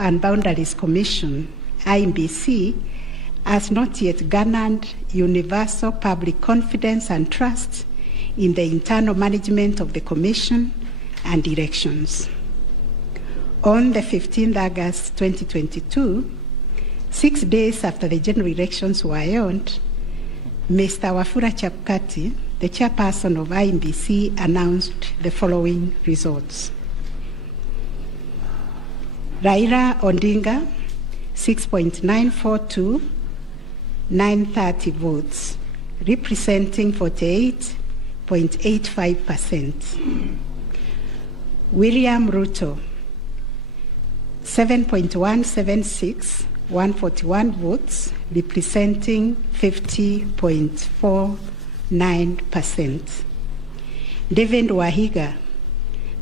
and Boundaries Commission, IEBC, has not yet garnered universal public confidence and trust in the internal management of the Commission and elections. On the 15th August 2022, 6 days after the general elections were held, Mr. Wafula Chebukati, the chairperson of IEBC, announced the following results. Raila Odinga, 6.942,930 votes, representing 48.85%. William Ruto, 7.176,141 votes, representing 50.49%. David Wahiga,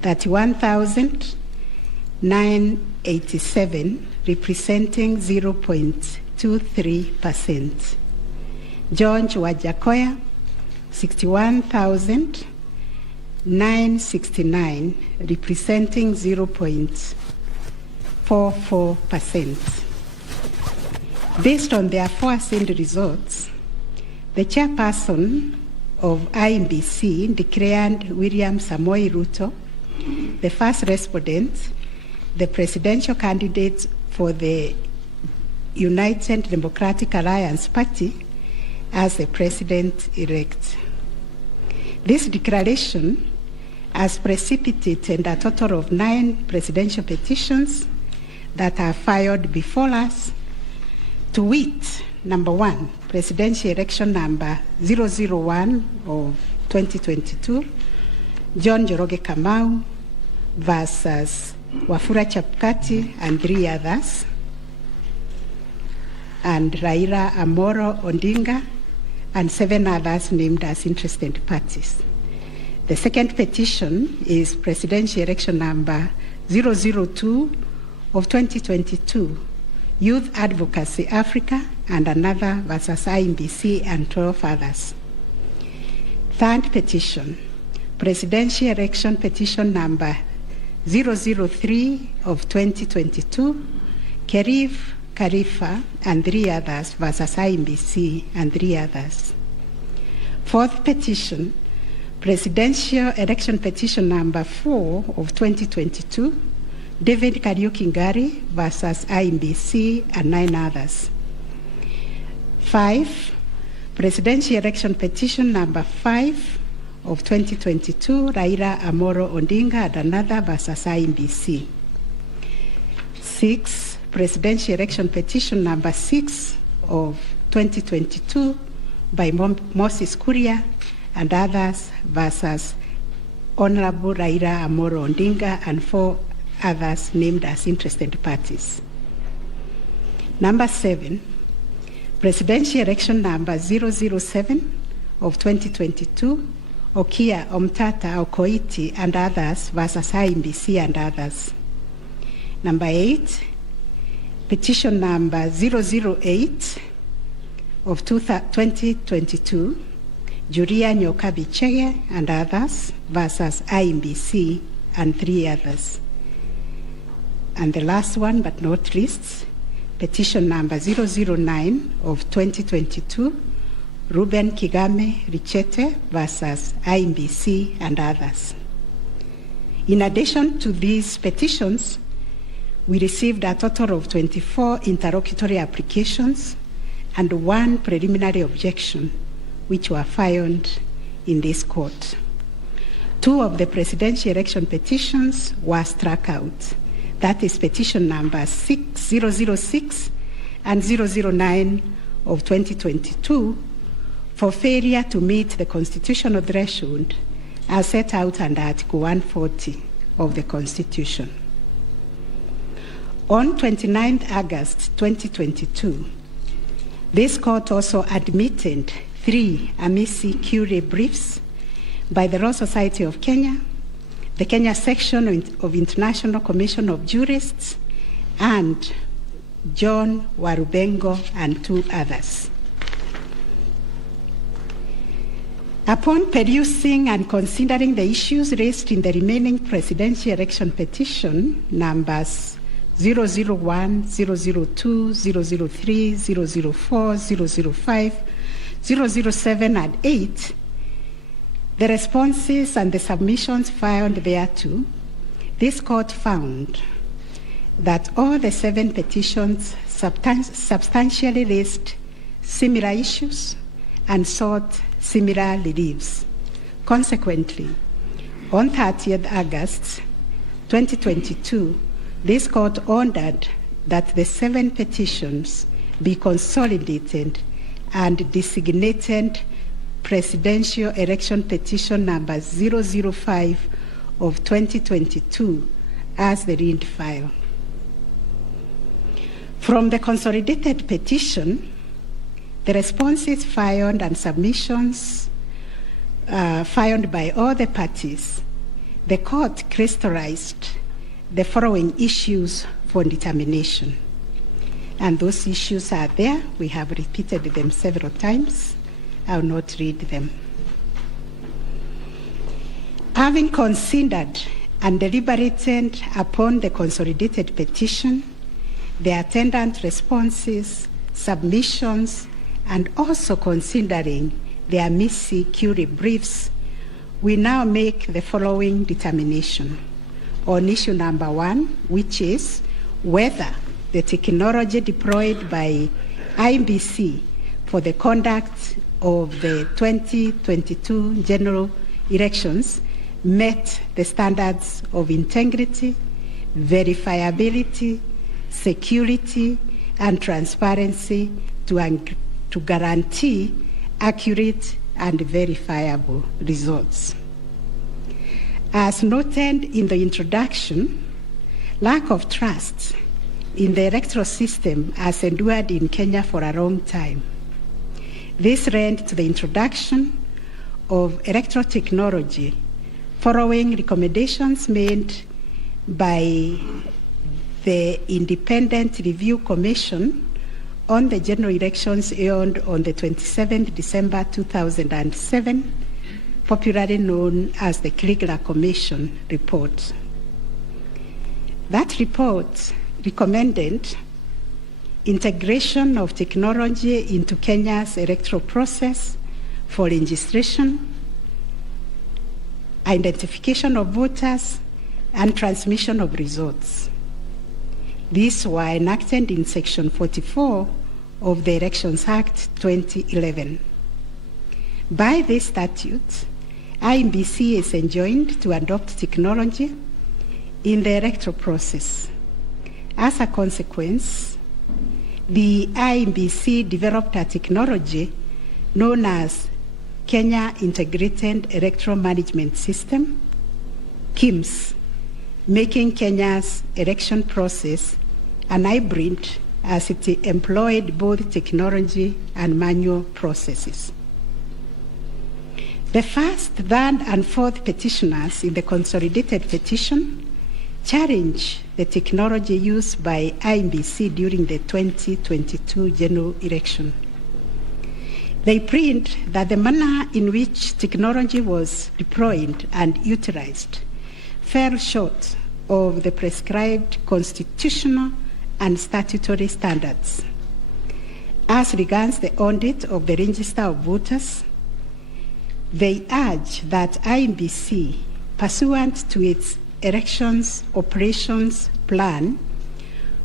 31,987, representing 0.23%. George Wajakoya, 61,969, representing 0.44%. Based on the aforesaid results, the chairperson of IEBC declared William Samoei Ruto the first respondent, the presidential candidate for the United Democratic Alliance Party, as the president-elect. This declaration has precipitated a total of 9 presidential petitions that are filed before us, to wit, number 1, presidential election number 001 of 2022, John Njoroge Kamau versus Wafula Chebukati and 3 others, and Raila Amolo Odinga and 7 others named as interested parties. The second petition is presidential election number 002 of 2022, Youth Advocacy Africa and another versus IEBC and 12 others. Third petition, presidential election petition number 003 of 2022, Kerif Khalifa and 3 others versus IEBC and 3 others. Fourth petition, presidential election petition number 4 of 2022, David Kariuki Ngari versus IEBC and 9 others. 5, presidential election petition number 5 of 2022, Raila Amolo Odinga and another versus IEBC. 6, presidential election petition number 6 of 2022 by Moses Kuria and others versus Honorable Raila Amolo Odinga and 4 others named as interested parties. Number 7, presidential election number 007 of 2022, Okia Omtata Okoiti and others versus IEBC and others. Number 8, petition number 008 of 2022, Julia Nyoka Bichege and others versus IEBC and 3 others. And the last one but not least, petition number 009 of 2022, Ruben Kigame Richete versus IEBC and others. In addition to these petitions, we received a total of 24 interlocutory applications and 1 preliminary objection, which were filed in this court. 2 of the presidential election petitions were struck out. That is petition number 006 and 009 of 2022 for failure to meet the constitutional threshold as set out under Article 140 of the Constitution. On 29th August 2022, this court also admitted 3 amici curiae briefs by the Law Society of Kenya, the Kenya section of International Commission of Jurists, and John Warubengo and 2 others. Upon perusing and considering the issues raised in the remaining presidential election petition numbers 001, 002, 003, 004, 005, 007, and 8, the responses and the submissions filed thereto, this court found that all the 7 petitions substantially raised similar issues and sought similar reliefs. Consequently, on 30th August 2022, this court ordered that the 7 petitions be consolidated and designated Presidential Election Petition number 005 of 2022 as the read file. From the consolidated petition, the responses filed and submissions filed by all the parties, the court crystallized the following issues for determination. And those issues are there. We have repeated them several times. I will not read them. Having considered and deliberated upon the consolidated petition, the attendant responses, submissions, and also considering the amici curiae briefs, we now make the following determination on issue number 1, which is whether the technology deployed by IEBC for the conduct of the 2022 general elections met the standards of integrity, verifiability, security, and transparency to guarantee accurate and verifiable results. As noted in the introduction, lack of trust in the electoral system has endured in Kenya for a long time. This led to the introduction of electoral technology following recommendations made by the Independent Review Commission on the general elections held on the 27th December 2007, popularly known as the Kriegler Commission report. That report recommended integration of technology into Kenya's electoral process for registration, identification of voters, and transmission of results. These were enacted in Section 44 of the Elections Act 2011. By this statute, IEBC is enjoined to adopt technology in the electoral process. As a consequence, the IEBC developed a technology known as Kenya Integrated Electoral Management System, KIEMS, making Kenya's election process an hybrid as it employed both technology and manual processes. The first, third, and fourth petitioners in the consolidated petition challenge the technology used by IEBC during the 2022 general election. They plead that the manner in which technology was deployed and utilized fell short of the prescribed constitutional and statutory standards. As regards the audit of the register of voters, they urge that IEBC, pursuant to its elections operations plan,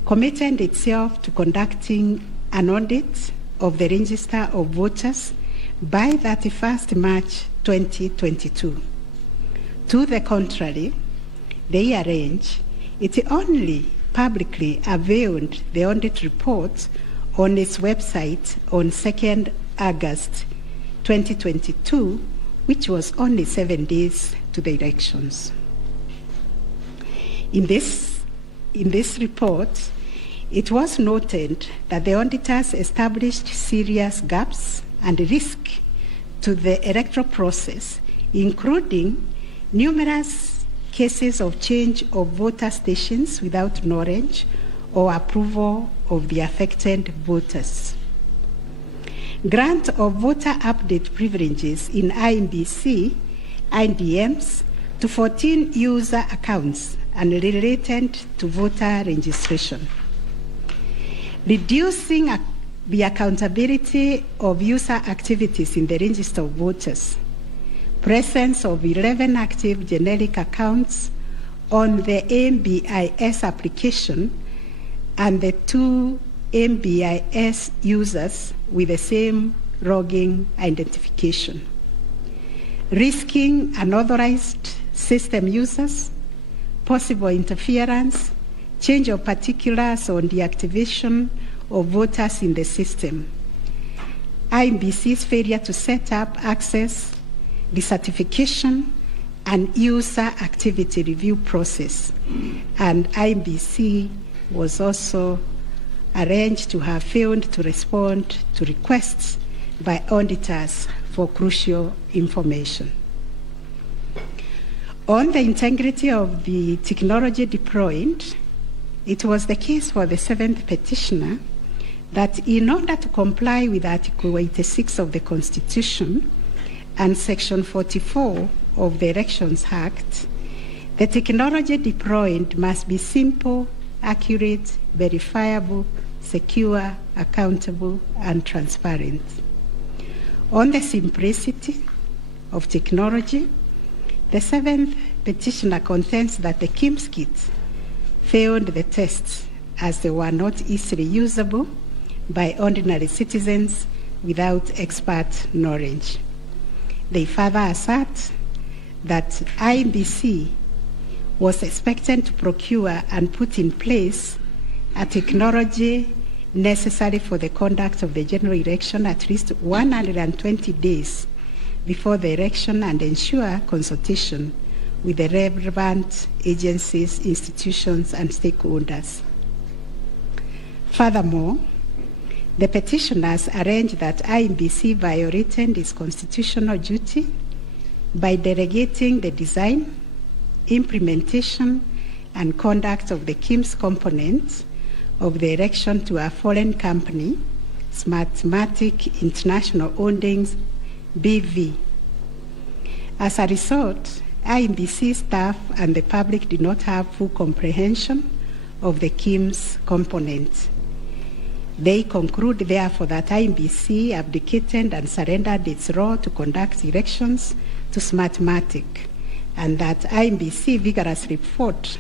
committed itself to conducting an audit of the register of voters by 31st March 2022. To the contrary, they arrange it only publicly availed the audit report on its website on 2nd August 2022, which was only 7 days to the elections. In this report, it was noted that the auditors established serious gaps and risks to the electoral process, including numerous cases of change of voter stations without knowledge or approval of the affected voters. Grant of voter update privileges in IEBC, IDMs, to 14 user accounts and related to voter registration. Reducing the accountability of user activities in the register of voters. Presence of 11 active generic accounts on the MBIS application and the 2 MBIS users with the same logging identification. Risking unauthorized system users, possible interference, change of particulars on the activation of voters in the system. IEBC's failure to set up access, decertification, and user activity review process. And IEBC was also arranged to have failed to respond to requests by auditors for crucial information. On the integrity of the technology deployed, it was the case for the 7th petitioner that in order to comply with Article 86 of the Constitution and Section 44 of the Elections Act, the technology deployed must be simple, accurate, verifiable, secure, accountable, and transparent. On the simplicity of technology, the 7th petitioner contends that the KIMS kit failed the tests as they were not easily usable by ordinary citizens without expert knowledge. They further assert that IEBC was expected to procure and put in place a technology necessary for the conduct of the general election at least 120 days before the election and ensure consultation with the relevant agencies, institutions, and stakeholders. Furthermore, the petitioners arranged that IEBC violated its constitutional duty by delegating the design, implementation, and conduct of the KIMS components of the election to a foreign company, Smartmatic International Holdings, BV. As a result, IEBC staff and the public did not have full comprehension of the KIMS components. They conclude, therefore, that IEBC abdicated and surrendered its role to conduct elections to Smartmatic, and that IEBC vigorously fought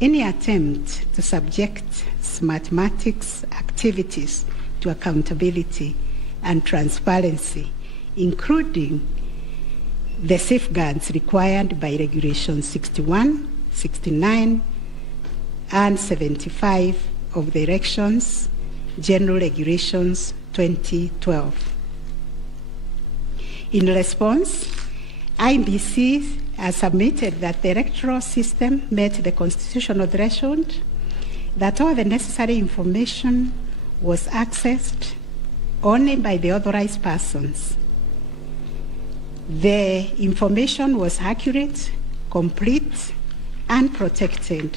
any attempt to subject Smartmatic's activities to accountability and transparency, including the safeguards required by Regulations 61, 69, and 75 of the Elections General Regulations 2012. In response, IEBC has submitted that the electoral system met the constitutional threshold, that all the necessary information was accessed only by the authorized persons. The information was accurate, complete, and protected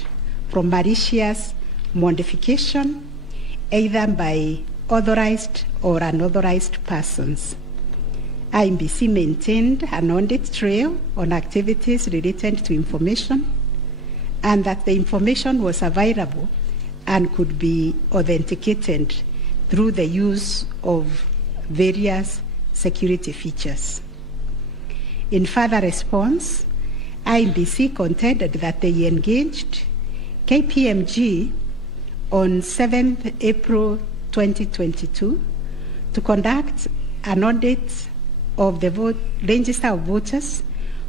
from malicious modification, either by authorized or unauthorized persons. IEBC maintained an audit trail on activities related to information, and that the information was available and could be authenticated through the use of various security features. In further response, IEBC contended that they engaged KPMG on 7th April 2022 to conduct an audit of the register of voters,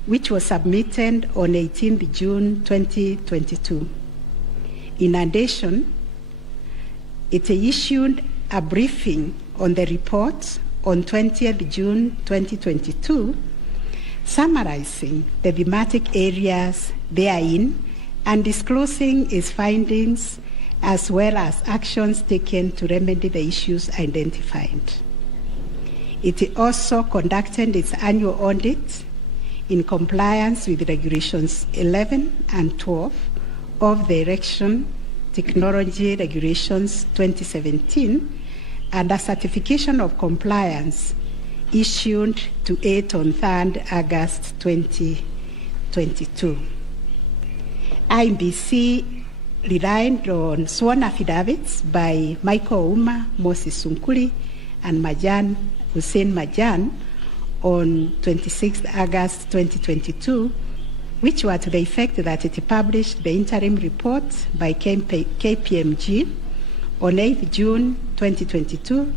which was submitted on 18th June 2022. In addition, it issued a briefing on the report on 20th June 2022, summarizing the thematic areas therein and disclosing its findings as well as actions taken to remedy the issues identified. It also conducted its annual audit in compliance with Regulations 11 and 12 of the Election Technology Regulations 2017 and a certification of compliance issued to it on 3rd August 2022. IEBC relied on sworn affidavits by Michael Ouma, Moses Sunkuri, and Majan Hussein Majan on 26 August 2022, which were to the effect that it published the interim report by KPMG on 8 June 2022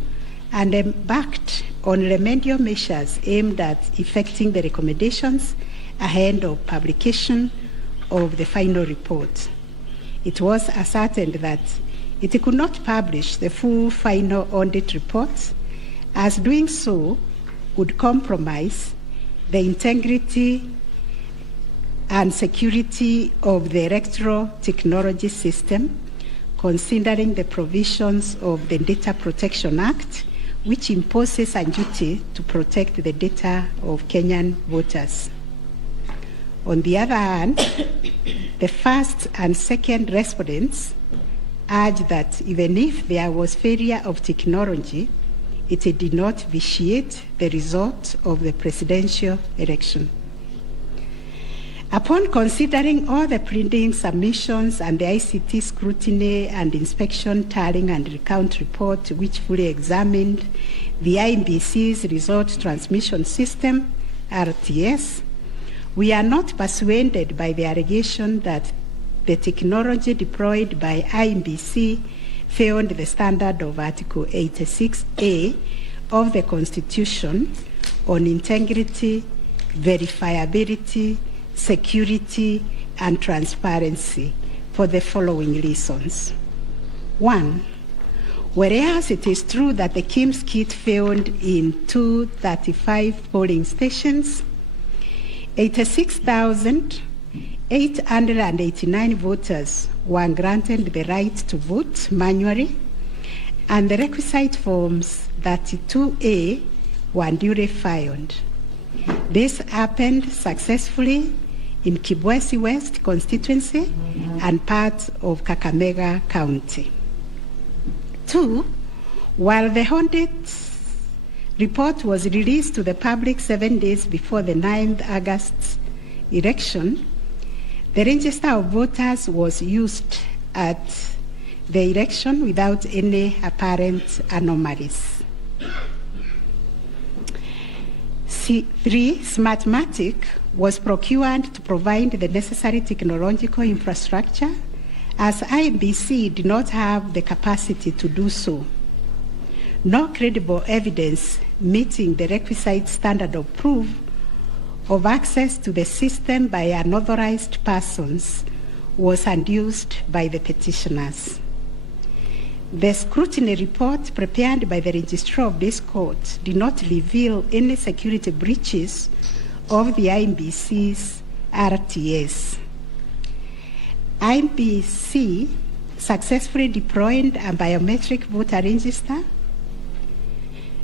and embarked on remedial measures aimed at effecting the recommendations ahead of publication of the final report. It was ascertained that it could not publish the full final audit report, as doing so would compromise the integrity and security of the electoral technology system, considering the provisions of the Data Protection Act, which imposes a duty to protect the data of Kenyan voters. On the other hand, the first and second respondents urged that even if there was failure of technology, it did not vitiate the result of the presidential election. Upon considering all the pleading submissions and the ICT scrutiny and inspection tallying and recount report, which fully examined the IEBC's result transmission system, RTS, we are not persuaded by the allegation that the technology deployed by IEBC failed the standard of Article 86A of the Constitution on integrity, verifiability, security, and transparency for the following reasons. 1, whereas it is true that the KIMS kit failed in 235 polling stations, 86,889 voters were granted the right to vote manually, and the requisite forms 32A were duly filed. This happened successfully in Kibwezi West constituency and parts of Kakamega County. 2, while the audit report was released to the public 7 days before the 9th August election, the register of voters was used at the election without any apparent anomalies. 3, Smartmatic was procured to provide the necessary technological infrastructure, as IEBC did not have the capacity to do so. No credible evidence meeting the requisite standard of proof of access to the system by unauthorized persons was adduced by the petitioners. The scrutiny report prepared by the registrar of this court did not reveal any security breaches of the IEBC's RTS. IEBC successfully deployed a biometric voter register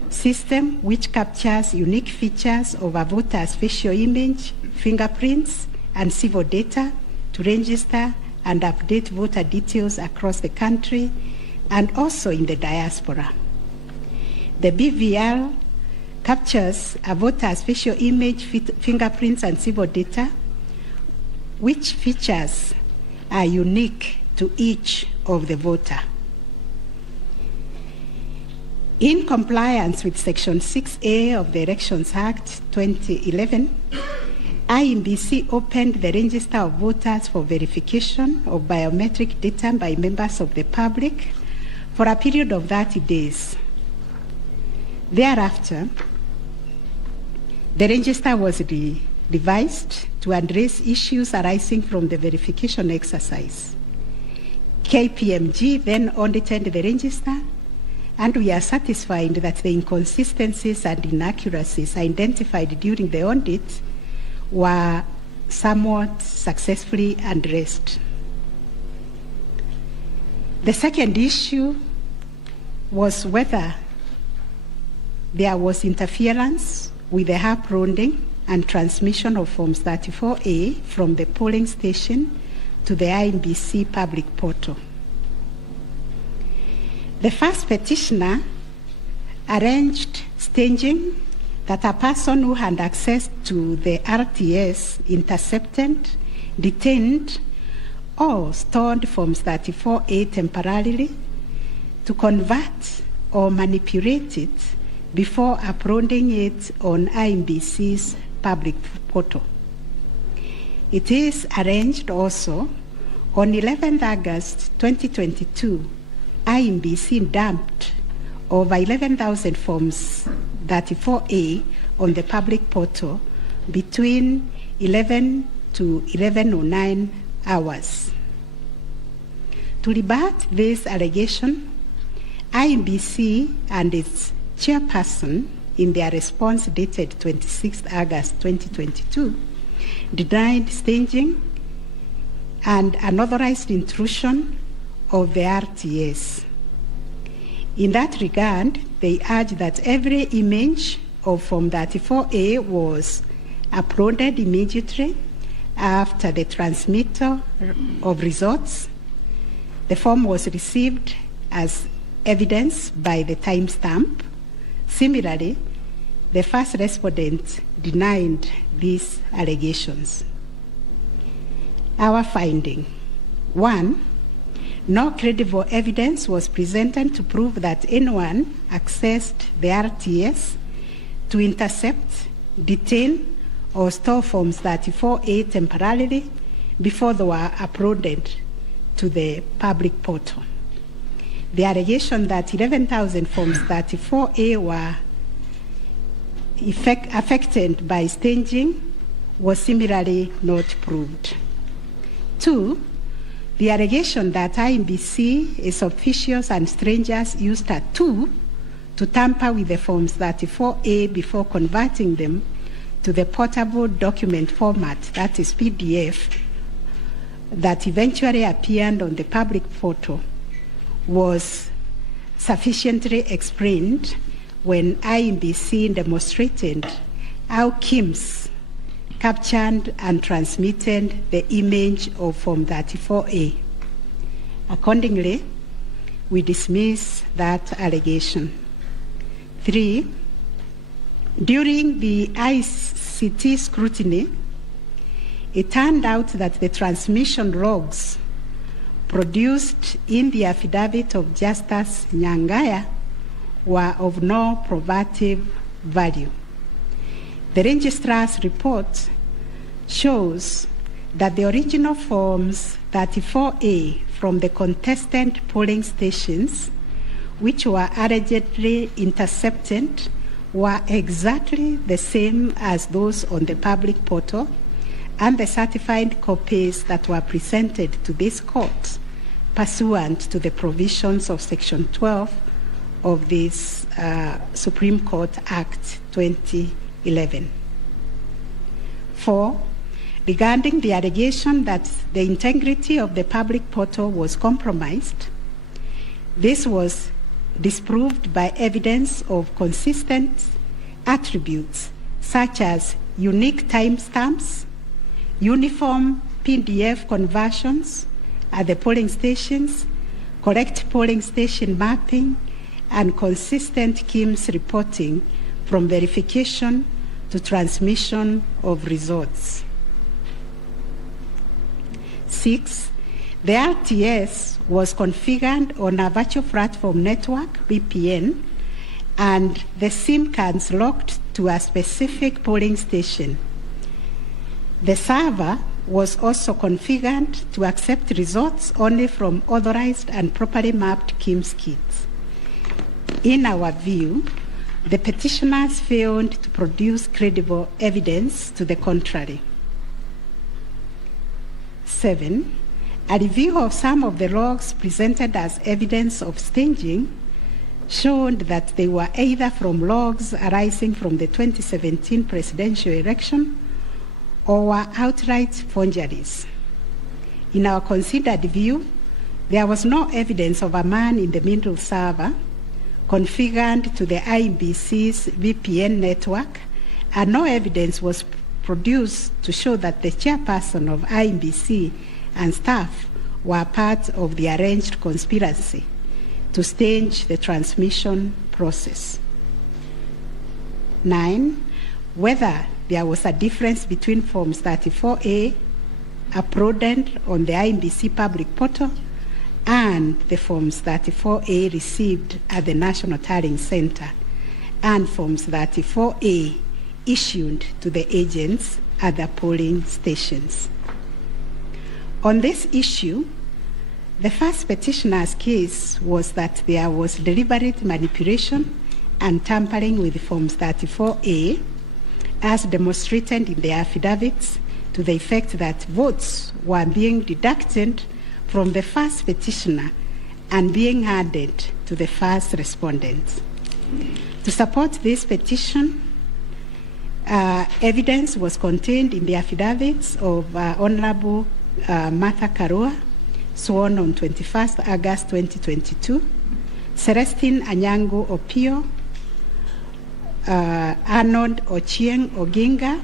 system which captures unique features of a voter's facial image, fingerprints, and civil data to register and update voter details across the country and also in the diaspora. The BVR captures a voter's facial image, fingerprints, and civil data, which features are unique to each of the voter. In compliance with Section 6A of the Elections Act 2011, IEBC opened the register of voters for verification of biometric data by members of the public for a period of 30 days. Thereafter, the register was revised to address issues arising from the verification exercise. KPMG then audited the register, and we are satisfied that the inconsistencies and inaccuracies identified during the audit were somewhat successfully addressed. The second issue was whether there was interference with the uploading and transmission of Forms 34A from the polling station to the IEBC public portal. The first petitioner arranged staging that a person who had access to the RTS intercepted, detained, or stored Forms 34A temporarily to convert or manipulate it before uploading it on IEBC's public portal. It is arranged also on 11th August 2022, IEBC dumped over 11,000 Forms 34A on the public portal between 11 to 11:09 hours. To rebut this allegation, IEBC and its chairperson, in their response dated 26th August 2022, denied staging and unauthorized intrusion of the RTS. In that regard, they urge that every image of Form 34A was uploaded immediately after the transmittal of results. The form was received as evidence by the timestamp. Similarly, the first respondent denied these allegations. Our finding: 1, no credible evidence was presented to prove that anyone accessed the RTS to intercept, detain, or store Forms 34A temporarily before they were uploaded to the public portal. The allegation that 11,000 Forms 34A were affected by staging was similarly not proved. 2, the allegation that IEBC, its officials and strangers used a tool to tamper with the Forms 34A before converting them to the portable document format, that is PDF, that eventually appeared on the public portal, was sufficiently explained when IEBC demonstrated how KIMS captured and transmitted the image of Form 34A. Accordingly, we dismiss that allegation. 3, during the ICT scrutiny, it turned out that the transmission logs produced in the affidavit of Justice Nyangaya were of no probative value. The registrar's report shows that the original Forms 34A from the contested polling stations, which were allegedly intercepted, were exactly the same as those on the public portal, and the certified copies that were presented to this court pursuant to the provisions of Section 12 of this Supreme Court Act 2011. 4, regarding the allegation that the integrity of the public portal was compromised, this was disproved by evidence of consistent attributes such as unique timestamps, uniform PDF conversions at the polling stations, correct polling station mapping, and consistent KIMS reporting from verification to transmission of results. 6, the RTS was configured on a virtual platform network, VPN, and the SIM cards locked to a specific polling station. The server was also configured to accept results only from authorized and properly mapped KIMS kits. In our view, the petitioners failed to produce credible evidence to the contrary. 7, a review of some of the logs presented as evidence of staging showed that they were either from logs arising from the 2017 presidential election or were outright forgeries. In our considered view, there was no evidence of a man-in-the-middle server configured to the IEBC's VPN network, and no evidence was produced to show that the chairperson of IEBC and staff were part of the arranged conspiracy to stage the transmission process. 9, whether there was a difference between Forms 34A uploaded on the IEBC public portal, and the Forms 34A received at the National Tallying Center, and Forms 34A issued to the agents at the polling stations. On this issue, the first petitioner's case was that there was deliberate manipulation and tampering with Forms 34A, as demonstrated in the affidavits, to the effect that votes were being deducted from the first petitioner and being added to the first respondent. To support this petition, evidence was contained in the affidavits of Honorable Martha Karua, sworn on 21st August 2022, Celestine Anyango Opio, Arnold Ochieng Oginga,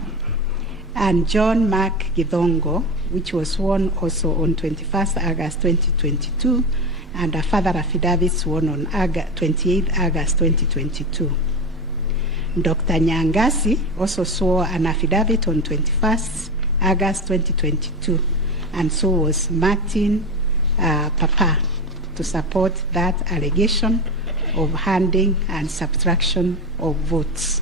and John Mark Githongo, which was sworn also on 21st August 2022, and a further affidavit sworn on 28th August 2022. Dr. Nyangasi also swore an affidavit on 21st August 2022, and so was Martin Papa, to support that allegation of handing and subtraction of votes.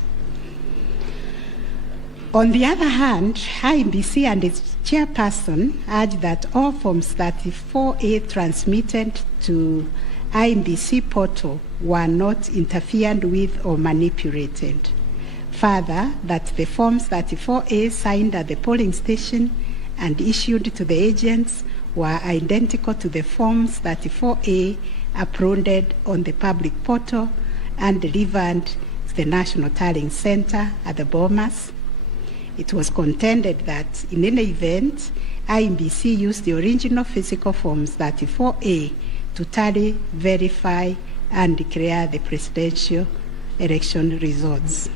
On the other hand, IEBC and its chairperson urged that all Forms 34A transmitted to IEBC portal were not interfered with or manipulated. Further, that the Forms 34A signed at the polling station and issued to the agents were identical to the Forms 34A uploaded on the public portal and delivered to the National Tallying Center at the Bomas. It was contended that in any event, IEBC used the original physical Forms 34A to tally, verify, and declare the presidential election results.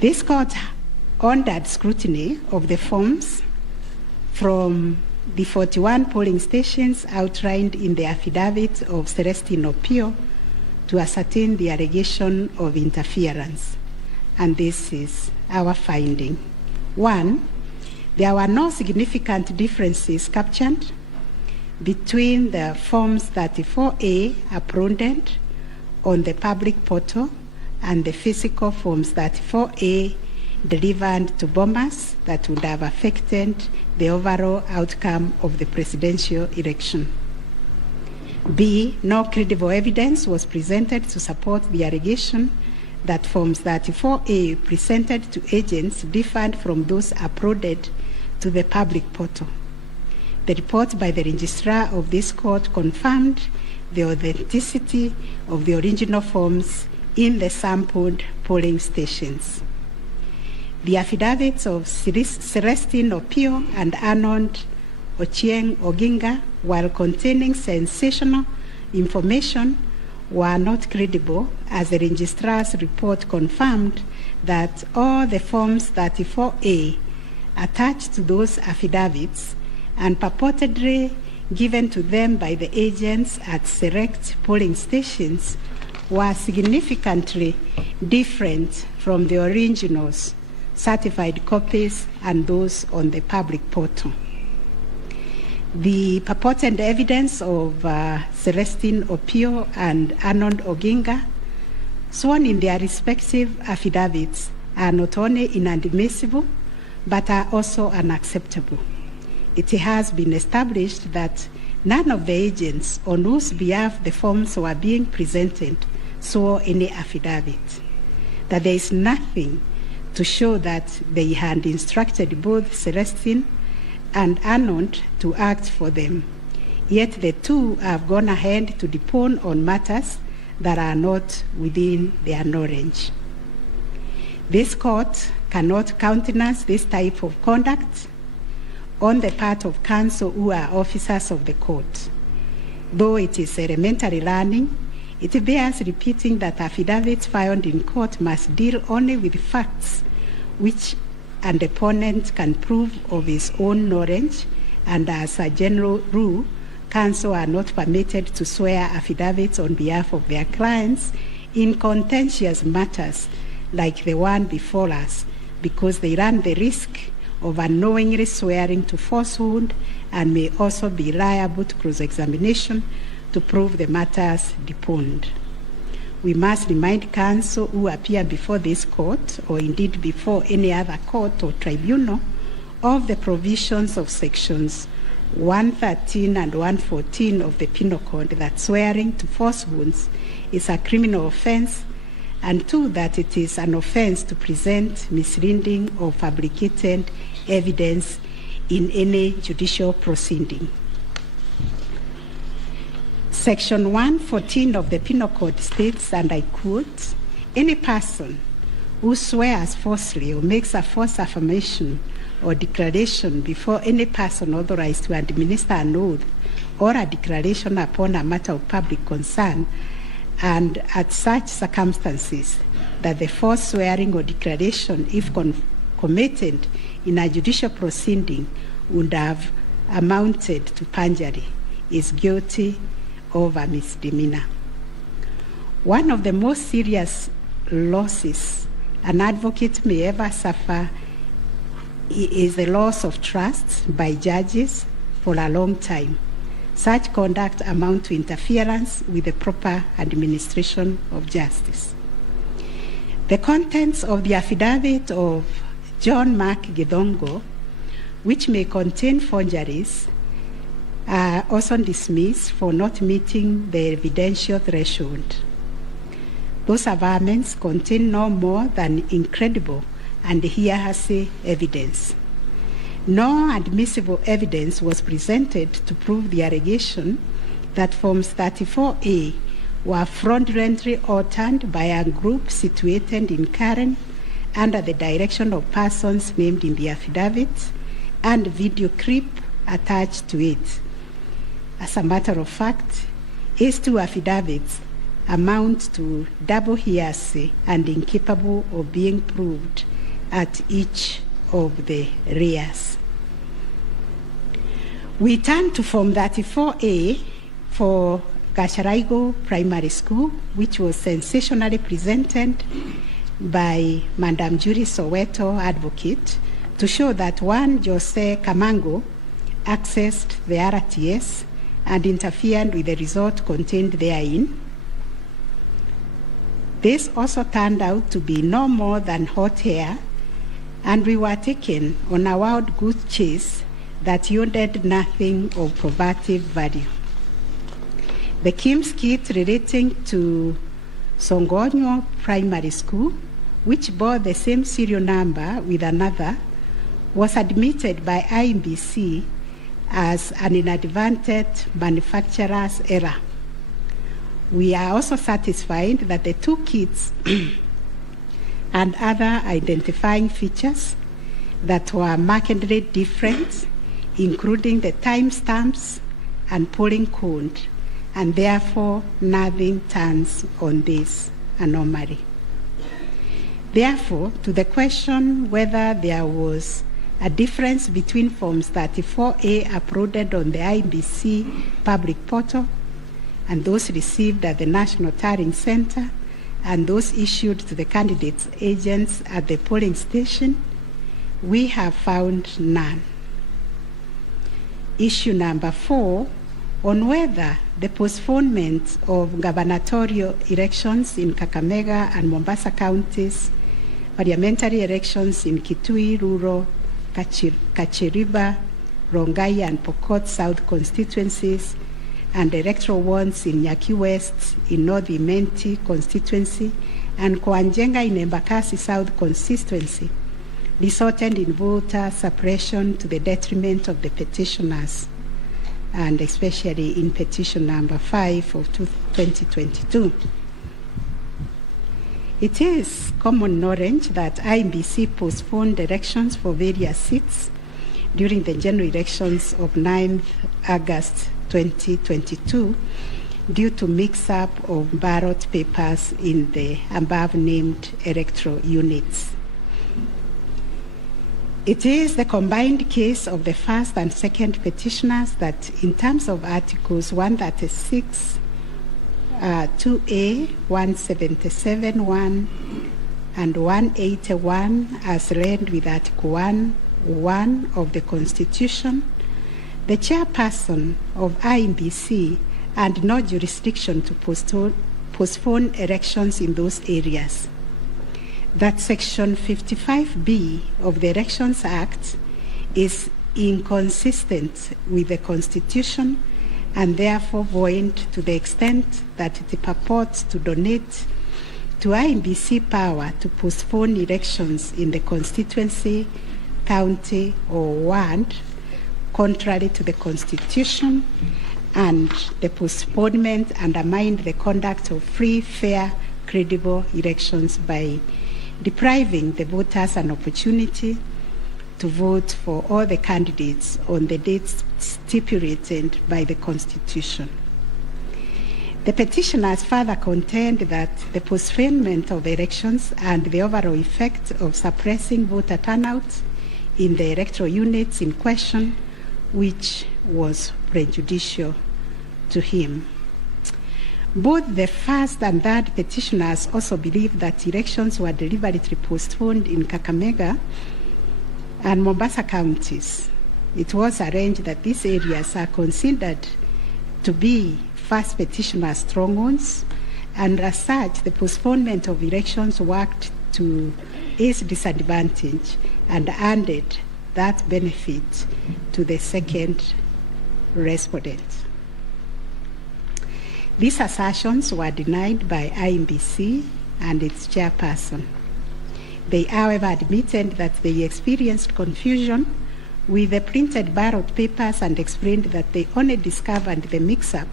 This court ordered scrutiny of the forms from the 41 polling stations outlined in the affidavit of Celestine Opio to ascertain the allegation of interference. And this is our finding. 1, there were no significant differences captured between the Forms 34A uploaded on the public portal and the physical Forms 34A delivered to Bomas that would have affected the overall outcome of the presidential election. B, no credible evidence was presented to support the allegation that Forms 34A presented to agents differed from those uploaded to the public portal. The report by the registrar of this court confirmed the authenticity of the original forms in the sampled polling stations. The affidavits of Celestine Opio and Arnold Ochieng Oginga, while containing sensational information, were not credible, as the registrar's report confirmed that all the Forms 34A attached to those affidavits and purportedly given to them by the agents at select polling stations were significantly different from the originals, certified copies, and those on the public portal. The purported evidence of Celestine Opio and Arnold Oginga, sworn in their respective affidavits, are not only inadmissible, but are also unacceptable. It has been established that none of the agents on whose behalf the forms were being presented swore any affidavit, that there is nothing to show that they had instructed both Celestine and Arnold to act for them, yet the two have gone ahead to depone on matters that are not within their knowledge. This court cannot countenance this type of conduct on the part of counsel who are officers of the court. Though it is elementary learning, it bears repeating that affidavits filed in court must deal only with facts which an opponent can prove of his own knowledge, and as a general rule, counsel are not permitted to swear affidavits on behalf of their clients in contentious matters like the one before us, because they run the risk of unknowingly swearing to falsehood and may also be liable to cross-examination to prove the matters deponed. We must remind counsel who appear before this court, or indeed before any other court or tribunal, of the provisions of sections 113 and 114 of the Penal Code that swearing to falsehoods is a criminal offense, and 2, that it is an offense to present misleading or fabricated evidence in any judicial proceeding. Section 114 of the Penal Code states, and I quote, "Any person who swears falsely or makes a false affirmation or declaration before any person authorized to administer an oath or a declaration upon a matter of public concern, and at such circumstances that the false swearing or declaration, if committed in a judicial proceeding, would have amounted to perjury, is guilty of a misdemeanor." One of the most serious losses an advocate may ever suffer is the loss of trust by judges for a long time. Such conduct amounts to interference with the proper administration of justice. The contents of the affidavit of John Mark Githongo, which may contain forgeries, are also dismissed for not meeting the evidential threshold. Those averments contain no more than incredible and hearsay evidence. No admissible evidence was presented to prove the allegation that Forms 34A were fraudulently altered by a group situated in Karen under the direction of persons named in the affidavit and video clip attached to it. As a matter of fact, these 2 affidavits amount to double hearsay and incapable of being proved at each of the rears. We turn to Form 34A for Gacharaigo Primary School, which was sensationally presented by Madam Judy Soweto, advocate, to show that one Jose Camango accessed the RTS and interfered with the result contained therein. This also turned out to be no more than hot air, and we were taken on a wild goose chase that yielded nothing of probative value. The KIMS kit relating to Songonyo Primary School, which bore the same serial number with another, was admitted by IMBC as an inadvertent manufacturer's error. We are also satisfied that the 2 kits and other identifying features that were markedly different, including the timestamps and polling code, and therefore nothing turns on this anomaly. Therefore, to the question whether there was a difference between Forms 34A uploaded on the IBC public portal and those received at the National Tallying Center and those issued to the candidates' agents at the polling station, we have found none. Issue number 4, on whether the postponement of gubernatorial elections in Kakamega and Mombasa counties, parliamentary elections in Kitui, Rural, Kachiriba, Rongai and Pokot South constituencies, and electoral ones in Nyaki West in North Imenti constituency and Koanjenga in Embakasi South constituency resulted in voter suppression to the detriment of the petitioners, and especially in petition number 5 of 2022. It is common knowledge that IMBC postponed elections for various seats during the general elections of 9th August 2022 due to mix-up of ballot papers in the above-named electoral units. It is the combined case of the first and second petitioners that in terms of Articles 136, 2A, 177, 1, and 181 as read with Article 1 1 of the Constitution, the chairperson of IEBC had no jurisdiction to postpone elections in those areas. That Section 55B of the Elections Act is inconsistent with the Constitution and therefore void to the extent that it purports to donate to IEBC power to postpone elections in the constituency, county, or ward, contrary to the Constitution, and the postponement undermined the conduct of free, fair, credible elections by depriving the voters an opportunity to vote for all the candidates on the dates stipulated by the Constitution. The petitioners further contend that the postponement of elections and the overall effect of suppressing voter turnout in the electoral units in question, which was prejudicial to him. Both the first and third petitioners also believe that elections were deliberately postponed in Kakamega and Mombasa counties. It was arranged that these areas are considered to be first petitioner strongholds, and as such, the postponement of elections worked to his disadvantage and handed that benefit to the second respondent. These assertions were denied by IEBC and its chairperson. They, however, admitted that they experienced confusion with the printed ballot papers and explained that they only discovered the mix-up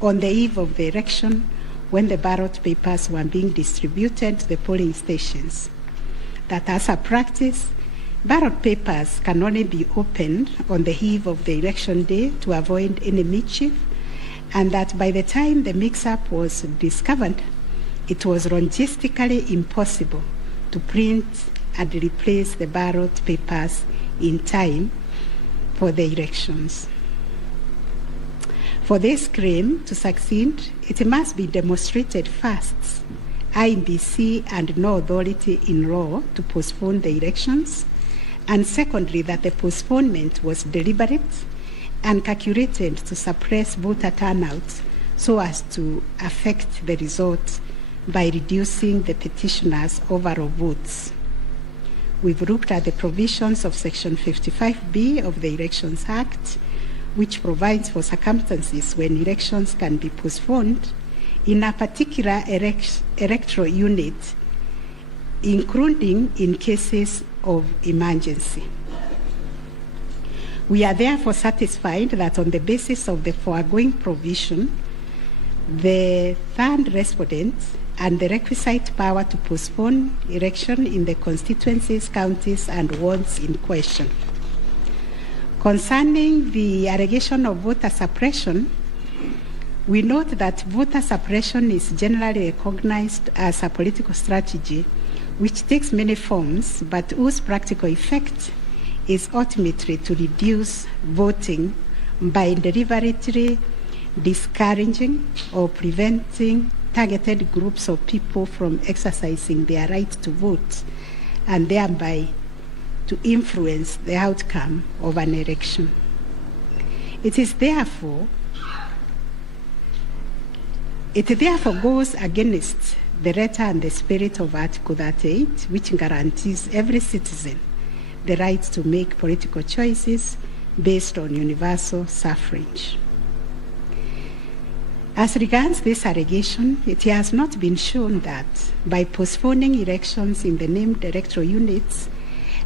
on the eve of the election when the ballot papers were being distributed to the polling stations. That as a practice, ballot papers can only be opened on the eve of the election day to avoid any mischief, and that by the time the mix-up was discovered, it was logistically impossible to print and replace the ballot papers in time for the elections. For this claim to succeed, it must be demonstrated first, IEBC had no authority in law to postpone the elections, and secondly, that the postponement was deliberate and calculated to suppress voter turnout so as to affect the result by reducing the petitioners' overall votes. We've looked at the provisions of Section 55B of the Elections Act, which provides for circumstances when elections can be postponed in a particular electoral unit, including in cases of emergency. We are therefore satisfied that on the basis of the foregoing provision, the third respondent and the requisite power to postpone election in the constituencies, counties, and wards in question. Concerning the allegation of voter suppression, we note that voter suppression is generally recognized as a political strategy which takes many forms, but whose practical effect is ultimately to reduce voting by deliberately discouraging or preventing targeted groups of people from exercising their right to vote, and thereby to influence the outcome of an election. It therefore goes against the letter and the spirit of Article 38, which guarantees every citizen the right to make political choices based on universal suffrage. As regards this allegation, it has not been shown that by postponing elections in the named electoral units,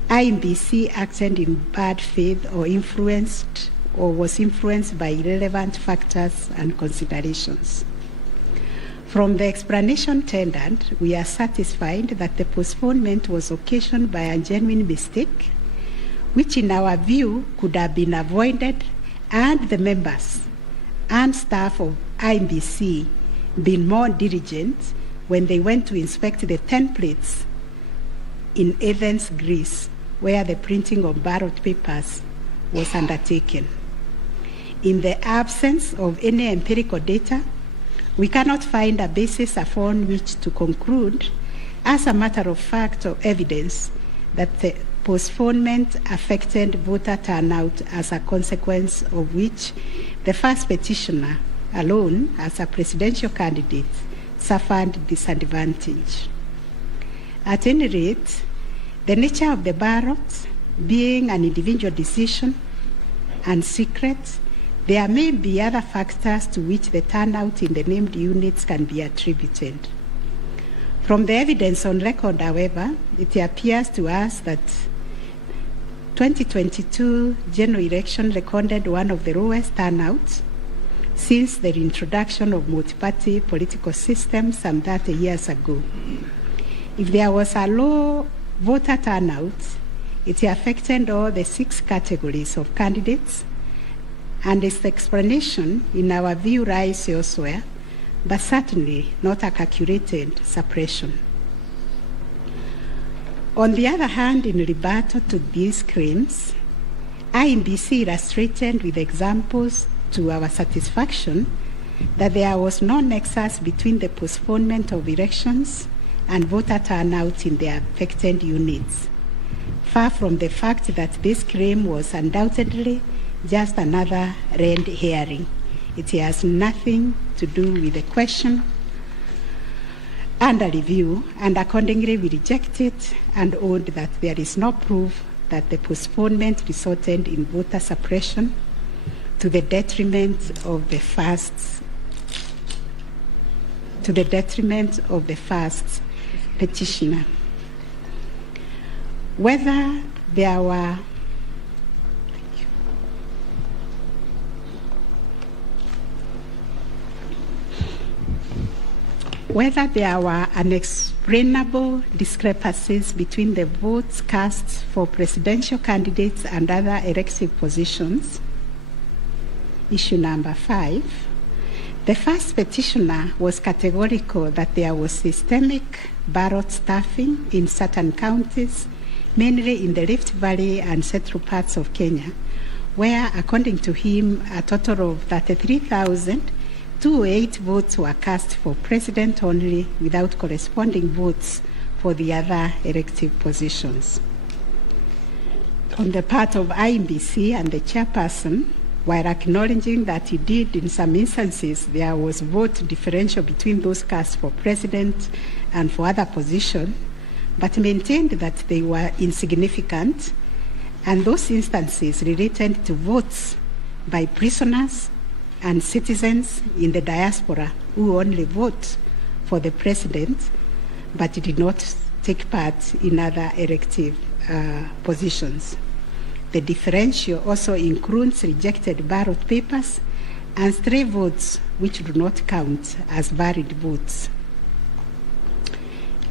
IEBC acted in bad faith or was influenced by irrelevant factors and considerations. From the explanation tendered, we are satisfied that the postponement was occasioned by a genuine mistake, which in our view could have been avoided had the members and staff of IEBC been more diligent when they went to inspect the templates in Athens, Greece, where the printing of ballot papers was undertaken. In the absence of any empirical data, we cannot find a basis upon which to conclude, as a matter of fact or evidence, that postponement affected voter turnout, as a consequence of which the first petitioner alone, as a presidential candidate, suffered disadvantage. At any rate, the nature of the ballot being an individual decision and secret, there may be other factors to which the turnout in the named units can be attributed. From the evidence on record, however, it appears to us that 2022 general election recorded one of the lowest turnouts since the introduction of multi-party political systems some 30 years ago. If there was a low voter turnout, it affected all the 6 categories of candidates, and its explanation, in our view, lies elsewhere, but certainly not a calculated suppression. On the other hand, in rebuttal to these claims, IEBC illustrated with examples to our satisfaction that there was no nexus between the postponement of elections and voter turnout in the affected units, far from the fact that this claim was undoubtedly just another red herring. It has nothing to do with the question under review, and accordingly we reject it and owned that there is no proof that the postponement resulted in voter suppression to the detriment of the first petitioner. Whether there were unexplainable discrepancies between the votes cast for presidential candidates and other elective positions. Issue number 5. The first petitioner was categorical that there was systemic ballot stuffing in certain counties, mainly in the Rift Valley and central parts of Kenya, where, according to him, a total of 33,208 votes were cast for president only, without corresponding votes for the other elective positions. On the part of IEBC and the chairperson, while acknowledging that indeed in some instances there was vote differential between those cast for president and for other positions, but maintained that they were insignificant, and those instances related to votes by prisoners and citizens in the diaspora who only vote for the president but did not take part in other elective positions. The differential also includes rejected ballot papers and stray votes which do not count as valid votes.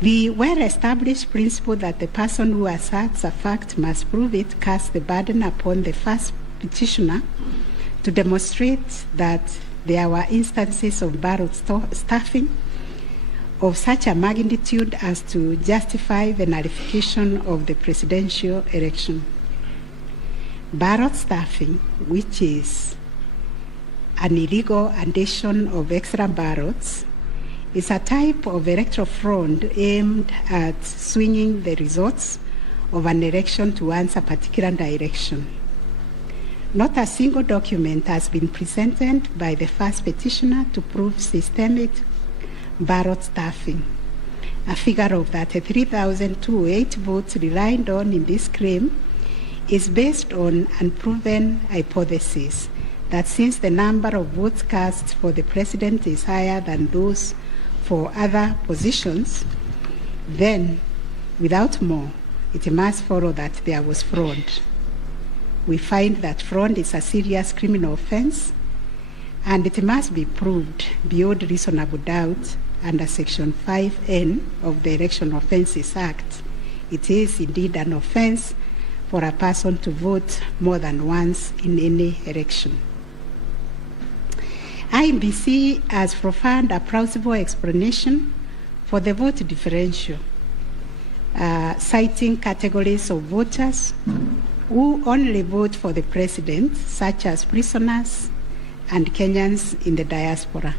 The well-established principle that the person who asserts a fact must prove it casts the burden upon the first petitioner to demonstrate that there were instances of ballot stuffing of such a magnitude as to justify the nullification of the presidential election. Ballot stuffing, which is an illegal addition of extra ballots, is a type of electoral fraud aimed at swinging the results of an election towards a particular direction. Not a single document has been presented by the first petitioner to prove systemic ballot stuffing. A figure of 33,208 votes relied on in this claim is based on unproven hypothesis that since the number of votes cast for the president is higher than those for other positions, then, without more, it must follow that there was fraud. We find that fraud is a serious criminal offense, and it must be proved beyond reasonable doubt under Section 5N of the Election Offences Act. It is indeed an offense for a person to vote more than once in any election. IEBC has provided a plausible explanation for the vote differential, citing categories of voters who only vote for the president, such as prisoners and Kenyans in the diaspora.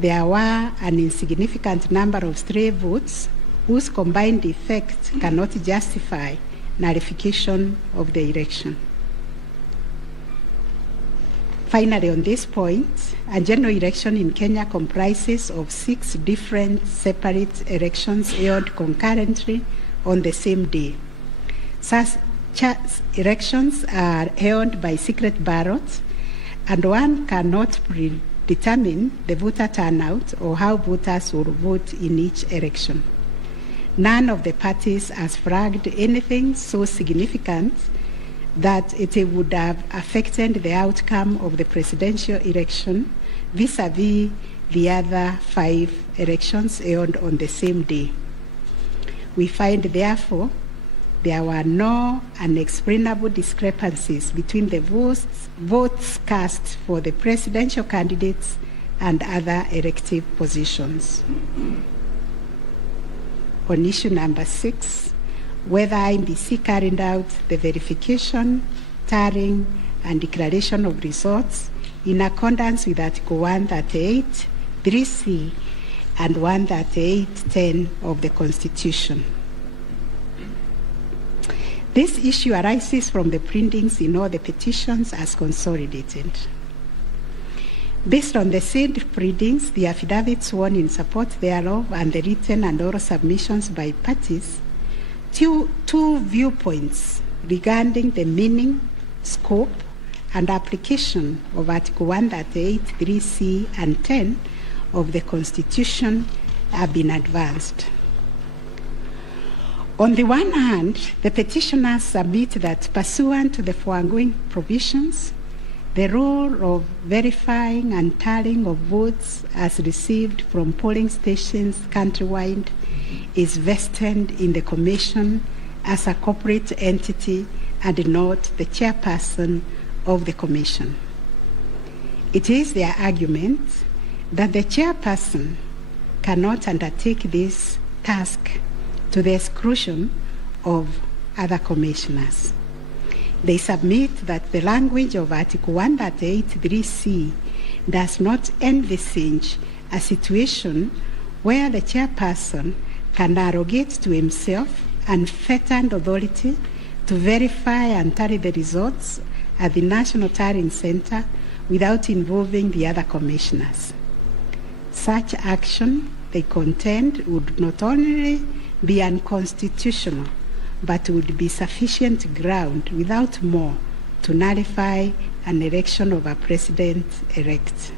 There were an insignificant number of stray votes whose combined effect cannot justify nullification of the election. Finally, on this point, a general election in Kenya comprises of 6 different separate elections held concurrently on the same day. Such elections are held by secret ballot, and one cannot predetermine the voter turnout or how voters will vote in each election. None of the parties has flagged anything so significant that it would have affected the outcome of the presidential election vis-a-vis the other 5 elections held on the same day. We find, therefore, there were no unexplainable discrepancies between the votes cast for the presidential candidates and other elective positions. On issue number 6, whether IEBC carried out the verification, tallying, and declaration of results in accordance with Article 138, 3C, and 138(10) of the Constitution. This issue arises from the printings in all the petitions as consolidated. Based on the said printings, the affidavits sworn in support thereof, and the written and oral submissions by parties, two viewpoints regarding the meaning, scope, and application of Article 138, 3C, and 10 of the Constitution have been advanced. On the one hand, the petitioners submit that pursuant to the foregoing provisions, the role of verifying and tallying of votes as received from polling stations countrywide is vested in the Commission as a corporate entity and not the chairperson of the Commission. It is their argument that the chairperson cannot undertake this task to the exclusion of other commissioners. They submit that the language of Article 138(3)(c) does not envisage a situation where the chairperson can arrogate to himself unfettered authority to verify and tally the results at the National Tallying Center without involving the other commissioners. Such action, they contend, would not only be unconstitutional, but would be sufficient ground without more to nullify an election of a president-elect.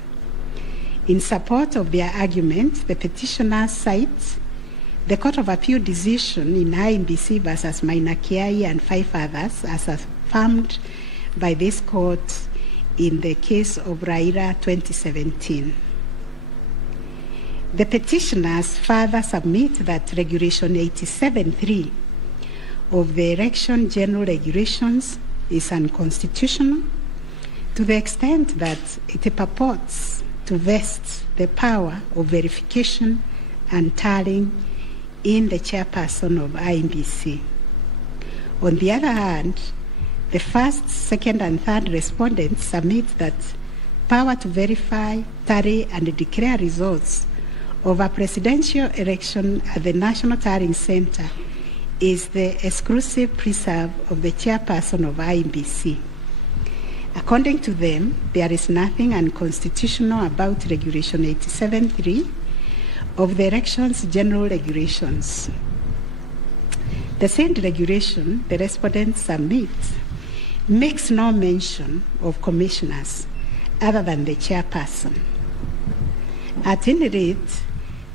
In support of their argument, the petitioners cite the Court of Appeal decision in IEBC versus Maina Kiai and 5 others as affirmed by this court in the case of Raila 2017. The petitioners further submit that Regulation 87(3) of the Election General Regulations is unconstitutional to the extent that it purports to vest the power of verification and tallying in the chairperson of IEBC. On the other hand, the first, second, and third respondents submit that power to verify, tally, and declare results of a presidential election at the National Tallying Center is the exclusive preserve of the chairperson of IEBC. According to them, there is nothing unconstitutional about Regulation 87(3) of the Elections General Regulations. The said regulation the respondents submit makes no mention of commissioners other than the chairperson. At any rate,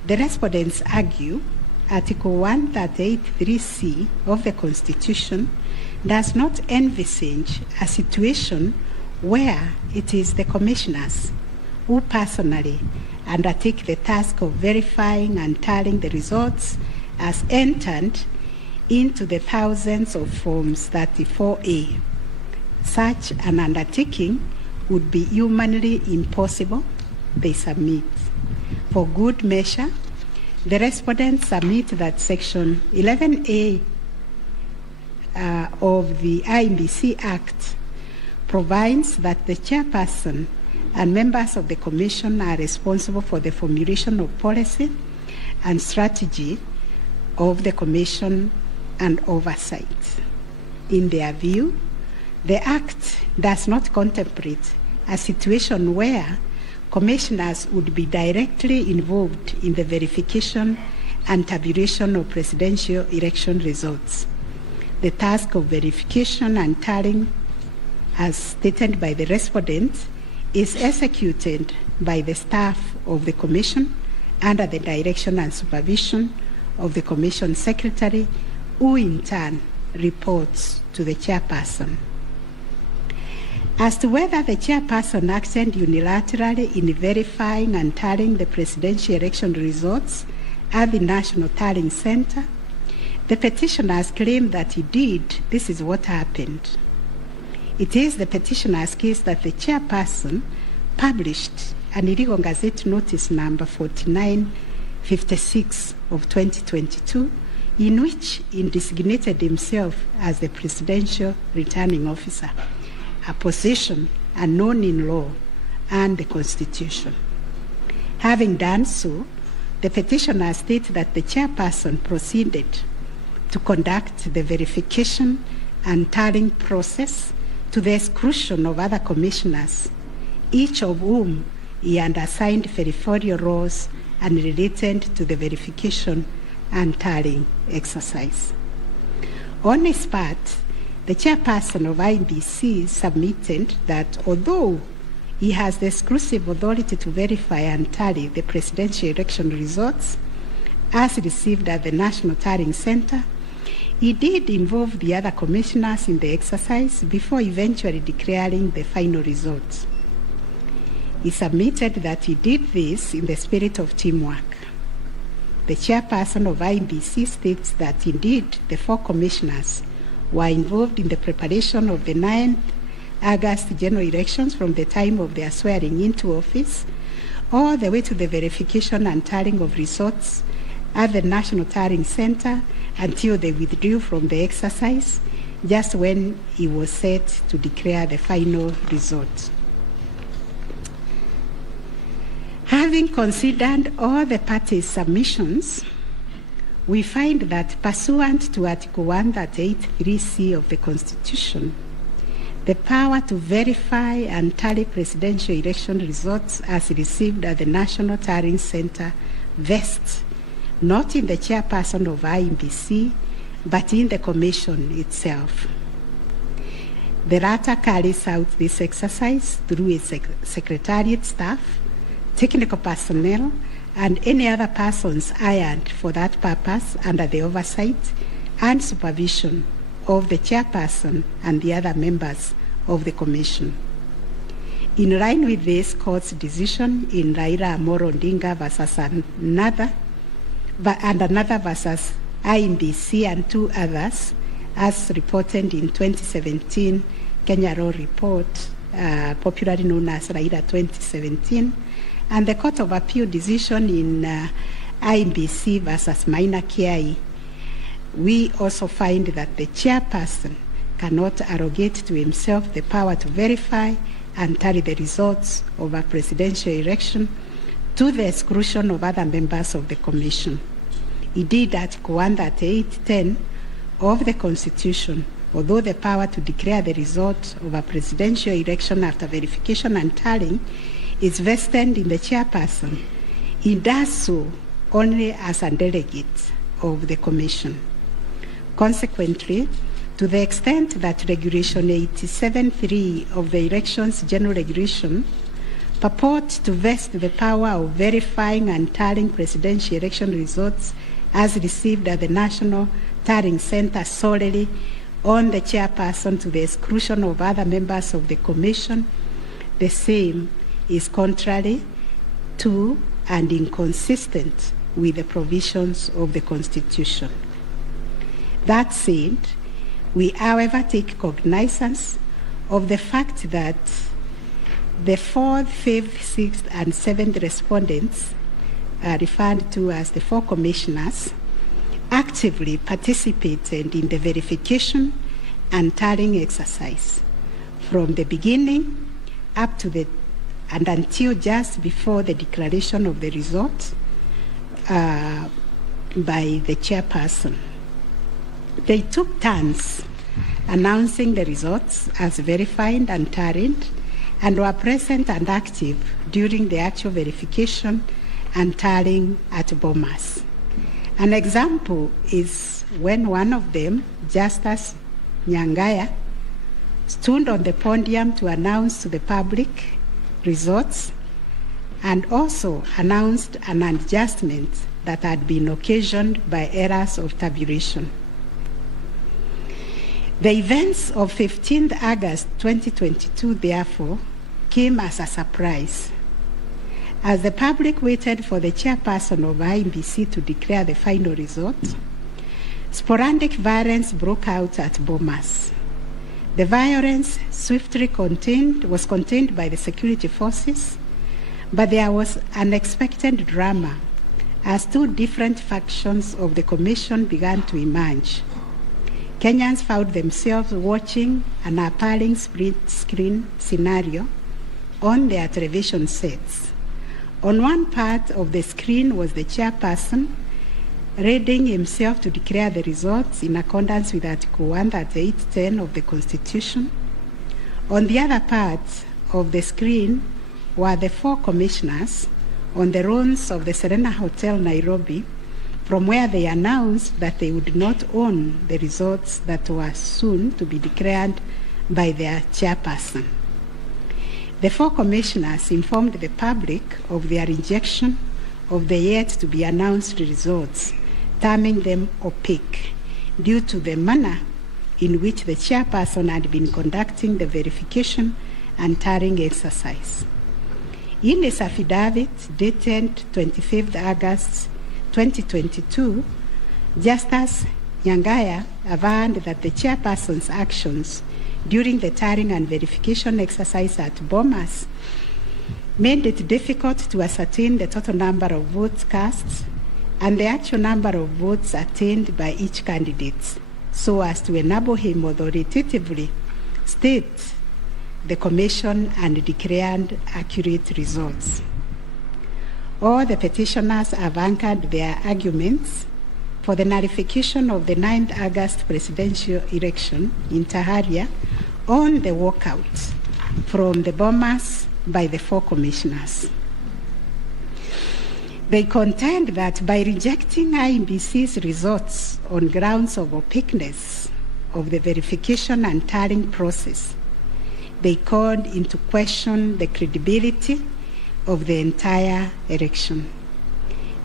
the respondents argue Article 138(3)(c) of the Constitution does not envisage a situation where it is the commissioners who personally undertake the task of verifying and tallying the results as entered into the thousands of Forms 34A. Such an undertaking would be humanly impossible, they submit. For good measure, the respondents submit that Section 11A of the IEBC Act provides that the chairperson and members of the Commission are responsible for the formulation of policy and strategy of the Commission and oversight. In their view, the Act does not contemplate a situation where commissioners would be directly involved in the verification and tabulation of presidential election results. The task of verification and tallying, as stated by the respondent, is executed by the staff of the Commission under the direction and supervision of the Commission Secretary, who in turn reports to the chairperson. As to whether the chairperson acted unilaterally in verifying and tallying the presidential election results at the National Tallying Center, the petitioners claim that he did. This is what happened. It is the petitioner's case that the chairperson published an illegal Gazette Notice number 4956 of 2022, in which he designated himself as the presidential returning officer, a position unknown in law and the Constitution. Having done so, the petitioner states that the chairperson proceeded to conduct the verification and tallying process to the exclusion of other commissioners, each of whom he had assigned verifiable roles and related to the verification and tallying exercise. On his part, the chairperson of IEBC submitted that although he has the exclusive authority to verify and tally the presidential election results as received at the National Tallying Center, he did involve the other commissioners in the exercise before eventually declaring the final results. He submitted that he did this in the spirit of teamwork. The chairperson of IEBC states that indeed the 4 commissioners were involved in the preparation of the 9th August general elections from the time of their swearing into office all the way to the verification and tallying of results at the National Tallying Center until they withdrew from the exercise just when he was set to declare the final results. Having considered all the parties' submissions, we find that pursuant to Article 138(3)(c) of the Constitution, the power to verify and tally presidential election results as received at the National Tallying Center vests not in the chairperson of IEBC, but in the Commission itself. The latter carries out this exercise through its secretariat staff, technical personnel, and any other persons hired for that purpose under the oversight and supervision of the chairperson and the other members of the Commission. In line with this court's decision in Raila Amolo Odinga versus another versus IEBC and 2 others, as reported in 2017 Kenya Law Report, popularly known as Raila 2017, and the Court of Appeal decision in IEBC versus Maina Kiai, we also find that the chairperson cannot arrogate to himself the power to verify and tally the results of a presidential election to the exclusion of other members of the Commission. Indeed, Article 138(10) of the Constitution, although the power to declare the result of a presidential election after verification and tallying is vested in the chairperson, he does so only as a delegate of the Commission. Consequently, to the extent that Regulation 87(3) of the Elections General Regulation purports to vest the power of verifying and tallying presidential election results as received at the National Tallying Center solely on the chairperson to the exclusion of other members of the Commission, the same is contrary to and inconsistent with the provisions of the Constitution. That said, we, however, take cognizance of the fact that the 4th, 5th, 6th, and 7th respondents, referred to as the 4 commissioners, actively participated in the verification and tallying exercise from the beginning up to and until just before the declaration of the result by the chairperson. They took turns announcing the results as verified and tallied, and were present and active during the actual verification and tallying at Bomas. An example is when one of them, Justus Nyangaya, stood on the podium to announce to the public results and also announced an adjustment that had been occasioned by errors of tabulation. The events of 15th August 2022, therefore, came as a surprise. As the public waited for the chairperson of IEBC to declare the final result, sporadic violence broke out at Bomas. The violence swiftly was contained by the security forces, but there was unexpected drama as two different factions of the commission began to emerge. Kenyans found themselves watching an appalling split-screen scenario on their television sets. On one part of the screen was the chairperson readying himself to declare the results in accordance with Article 138(10) of the Constitution. On the other part of the screen were the four commissioners on the runs of the Serena Hotel, Nairobi, from where they announced that they would not own the results that were soon to be declared by their chairperson. The four commissioners informed the public of their rejection of the yet-to-be-announced results, terming them opaque due to the manner in which the chairperson had been conducting the verification and tallying exercise. In his affidavit dated 25th August 2022, Justus Nyangaya averred that the chairperson's actions during the tallying and verification exercise at Bomas made it difficult to ascertain the total number of votes cast and the actual number of votes attained by each candidate, so as to enable him authoritatively state the commission and declared accurate results. All the petitioners have anchored their arguments for the nullification of the 9th August presidential election in Taharia on the walkout from the Bomas by the four commissioners. They contend that by rejecting IEBC's results on grounds of opaqueness of the verification and tallying process, they called into question the credibility of the entire election.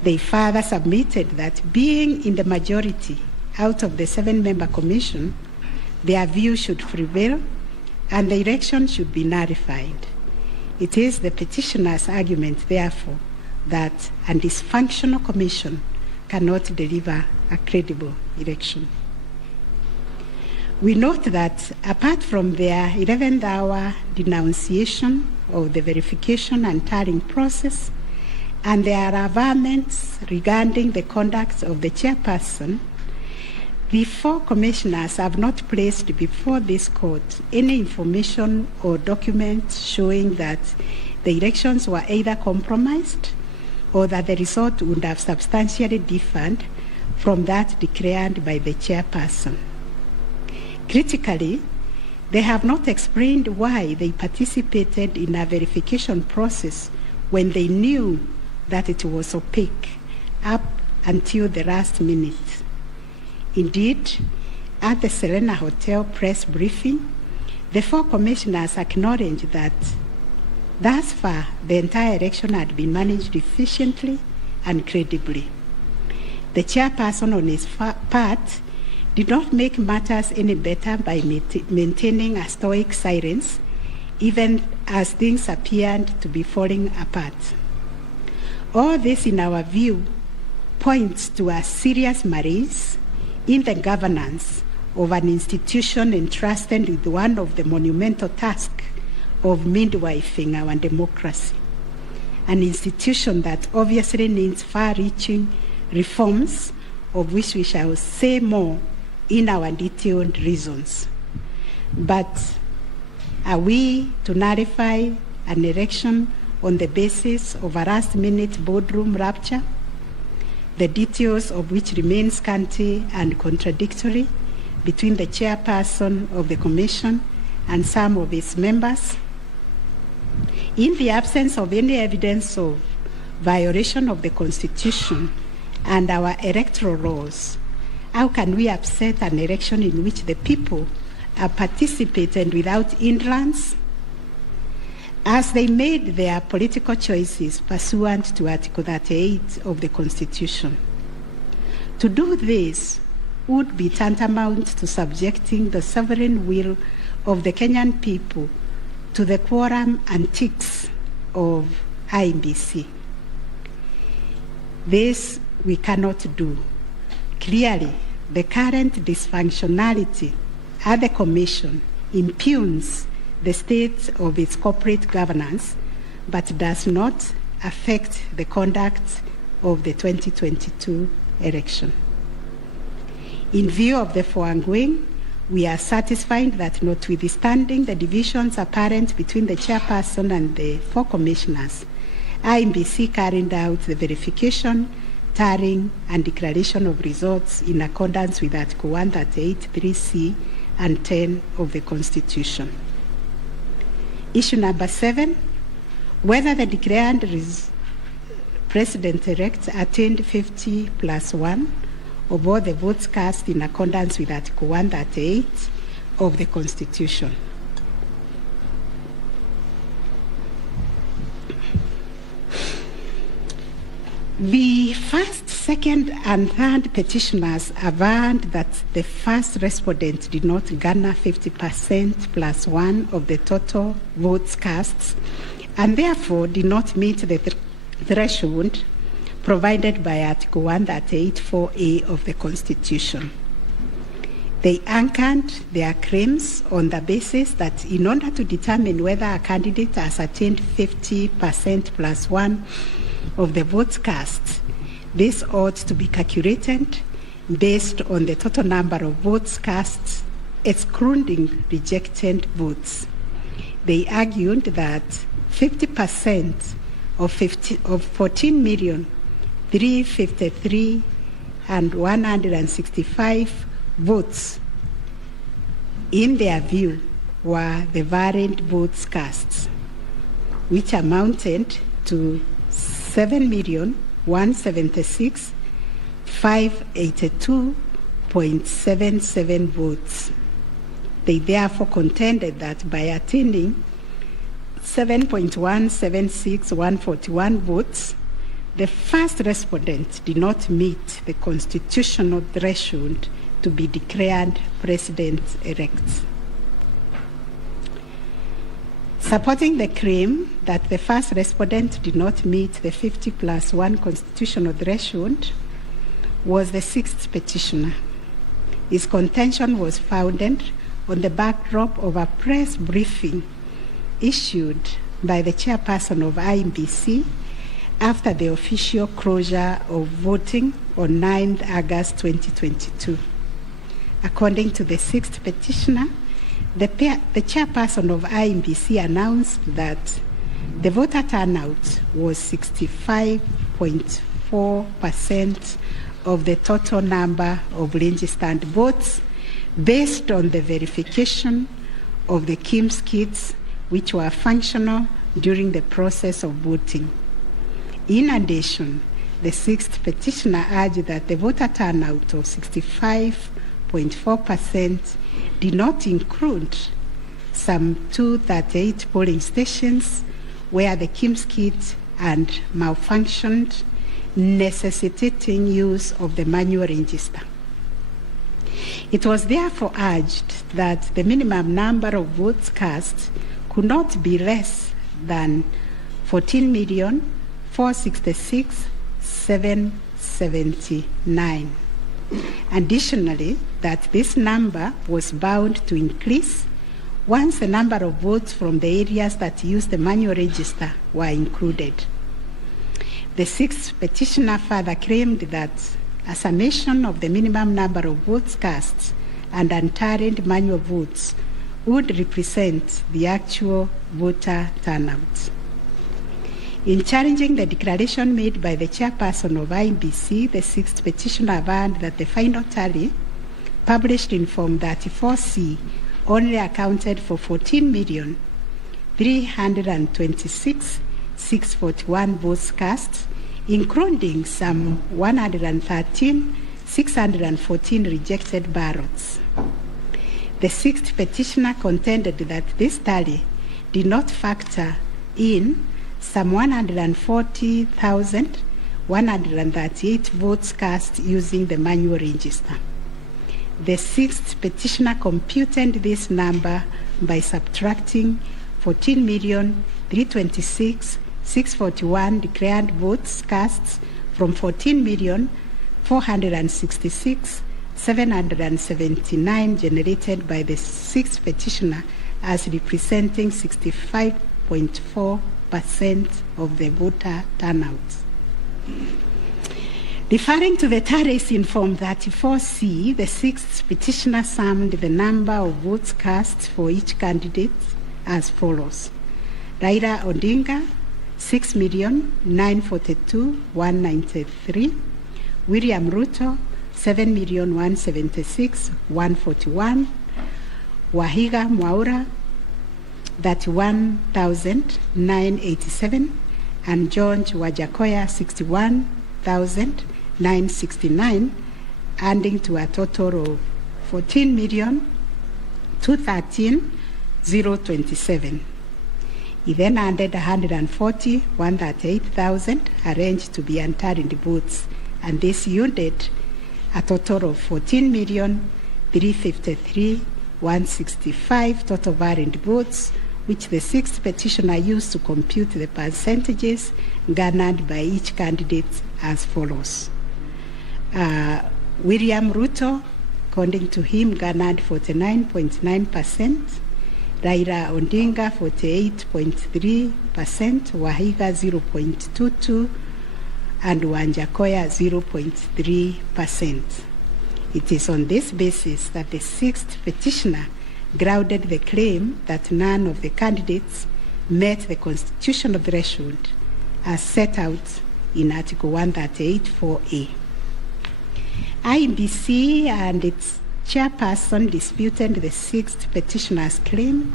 They further submitted that being in the majority out of the 7-member commission, their view should prevail and the election should be nullified. It is the petitioner's argument, therefore, that a dysfunctional commission cannot deliver a credible election. We note that apart from their 11th hour denunciation of the verification and tallying process and their averments regarding the conduct of the chairperson, the four commissioners have not placed before this court any information or documents showing that the elections were either compromised or that the result would have substantially differed from that declared by the chairperson. Critically, they have not explained why they participated in a verification process when they knew that it was opaque up until the last minute. Indeed, at the Serena Hotel press briefing, the four commissioners acknowledged that thus far the entire election had been managed efficiently and credibly. The chairperson on his part did not make matters any better by maintaining a stoic silence, even as things appeared to be falling apart. All this, in our view, points to a serious malaise in the governance of an institution entrusted with one of the monumental tasks of midwifing our democracy, an institution that obviously needs far-reaching reforms, of which we shall say more in our detailed reasons. But are we to nullify an election on the basis of a last-minute boardroom rapture, the details of which remain scanty and contradictory, between the chairperson of the commission and some of its members. In the absence of any evidence of violation of the Constitution and our electoral laws, how can we upset an election in which the people are participating without hindrance, as they made their political choices pursuant to Article 38 of the Constitution? To do this would be tantamount to subjecting the sovereign will of the Kenyan people to the quorum antics of IEBC. This we cannot do. Clearly, the current dysfunctionality at the Commission impugns the state of its corporate governance, but does not affect the conduct of the 2022 election. In view of the foregoing, we are satisfied that notwithstanding the divisions apparent between the chairperson and the 4 commissioners, IEBC carried out the verification, tallying, and declaration of results in accordance with Article 138(3)(c) and 10 of the Constitution. Issue number 7, whether the declared President-elect attained 50+1 of all the votes cast in accordance with Article 138 of the Constitution. The first, second, and third petitioners averred that the first respondent did not garner 50%+1 of the total votes cast, and therefore did not meet the threshold provided by Article 138(4)(a) of the Constitution. They anchored their claims on the basis that in order to determine whether a candidate has attained 50%+1 of the votes cast, this ought to be calculated based on the total number of votes cast, excluding rejected votes. They argued that 50% of 14,353,165 votes, in their view, were the varied votes cast, which amounted to 7,176,582.77 votes. They therefore contended that by attaining 7.176141 votes, the first respondent did not meet the constitutional threshold to be declared president-elect. Supporting the claim that the first respondent did not meet the 50+1 constitutional threshold was the sixth petitioner. His contention was founded on the backdrop of a press briefing issued by the chairperson of IEBC after the official closure of voting on 9th August 2022. According to the sixth petitioner, the chairperson of IEBC announced that the voter turnout was 65.4% of the total number of registered votes based on the verification of the KIEMS kits which were functional during the process of voting. In addition, the sixth petitioner urged that the voter turnout of 65.4% did not include some 238 polling stations where the KIEMS kit had malfunctioned, necessitating use of the manual register. It was therefore urged that the minimum number of votes cast could not be less than 14,466,779. Additionally, that this number was bound to increase once the number of votes from the areas that used the manual register were included. The sixth petitioner further claimed that a summation of the minimum number of votes cast and untallied manual votes would represent the actual voter turnout. In challenging the declaration made by the chairperson of IEBC, the sixth petitioner averred that the final tally published in Form 34C, only accounted for 14,326,641 votes cast, including some 113,614 rejected ballots. The sixth petitioner contended that this tally did not factor in some 140,138 votes cast using the manual register. The sixth petitioner computed this number by subtracting 14,326,641 declared votes cast from 14,466,779 generated by the sixth petitioner as representing 65.4% of the voter turnout. Referring to the tallies in Form 34C, the sixth petitioner summed the number of votes cast for each candidate as follows. Raila Odinga, 6,942,193. William Ruto, 7,176,141. Wahiga Mwaura, 31,987. And George Wajakoya, 61,969, adding to a total of 14,213,027. He then added 138,000 arranged to be untallied votes, and this yielded a total of 14,353,165 total valid votes, which the sixth petitioner used to compute the percentages garnered by each candidate as follows. William Ruto, according to him, garnered 49.9%, Raila Odinga 48.3%, Wahiga 0.22%, and Wajakoya 0.3%. It is on this basis that the sixth petitioner grounded the claim that none of the candidates met the constitutional threshold as set out in Article 138(4)(a). IEBC and its chairperson disputed the sixth petitioner's claim.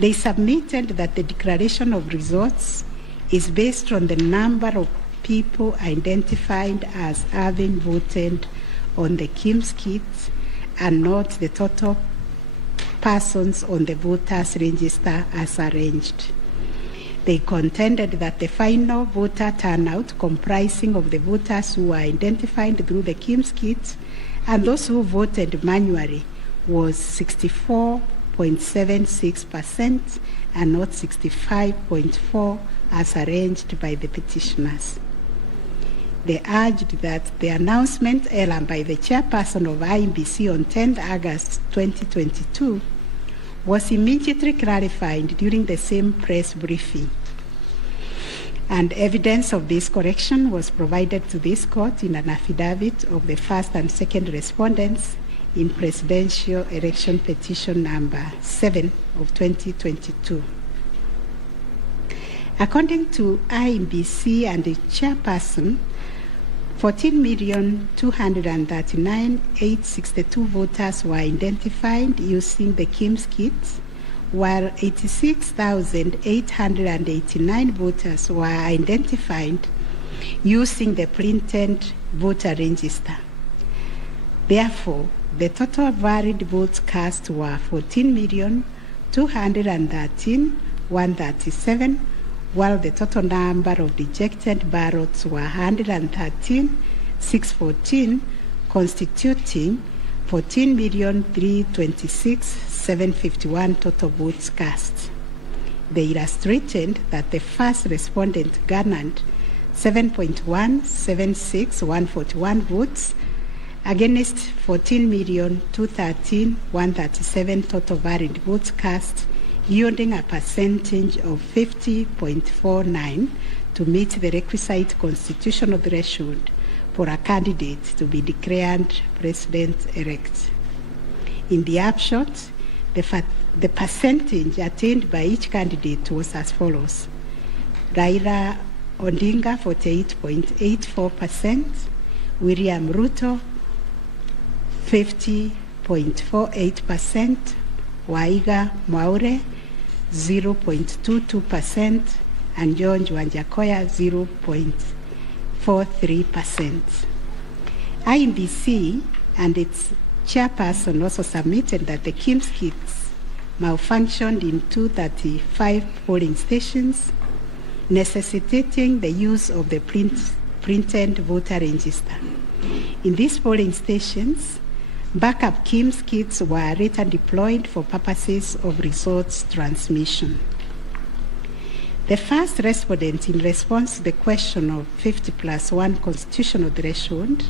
They submitted that the declaration of results is based on the number of people identified as having voted on the KIEMS kit and not the total persons on the voters register as arranged. They contended that the final voter turnout, comprising of the voters who were identified through the KIEMS kit and those who voted manually, was 64.76% and not 65.4% as arranged by the petitioners. They urged that the announcement error by the chairperson of IEBC on 10 August 2022 was immediately clarified during the same press briefing. And evidence of this correction was provided to this court in an affidavit of the first and second respondents in Presidential Election Petition number 7 of 2022. According to IEBC and the chairperson, 14,239,862 voters were identified using the KIEMS kits, while 86,889 voters were identified using the printed voter register. Therefore, the total valid votes cast were 14,213,137, while the total number of rejected ballots were 113,614, constituting 14,326,751 total votes cast. They illustrated that the first respondent garnered 7.176141 votes against 14,213,137 total valid votes cast, yielding a percentage of 50.49 to meet the requisite constitutional threshold for a candidate to be declared president-elect. In the upshot, the percentage attained by each candidate was as follows. Raila Odinga 48.84%, William Ruto 50.48%, Waiga Mwaure 0.22%, and John Wanjakoya 0.43%. IEBC and its chairperson also submitted that the KIEMS kits malfunctioned in 235 polling stations, necessitating the use of the printed voter register. In these polling stations, backup KIEMS kits were later deployed for purposes of results transmission. The first respondent, in response to the question of 50+1 constitutional threshold,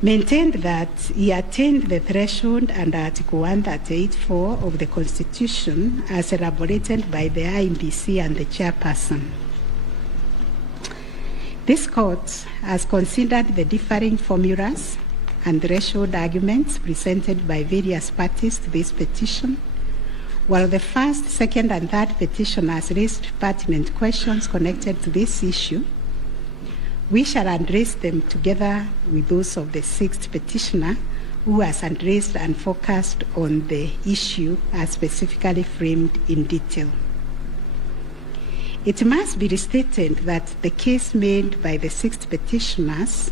maintained that he attained the threshold under Article 138(4) of the Constitution as elaborated by the IEBC and the chairperson. This court has considered the differing formulas and threshold arguments presented by various parties to this petition, while the first, second, and third petitioners raised pertinent questions connected to this issue. We shall address them together with those of the sixth petitioner, who has addressed and focused on the issue as specifically framed in detail. It must be restated that the case made by the sixth petitioners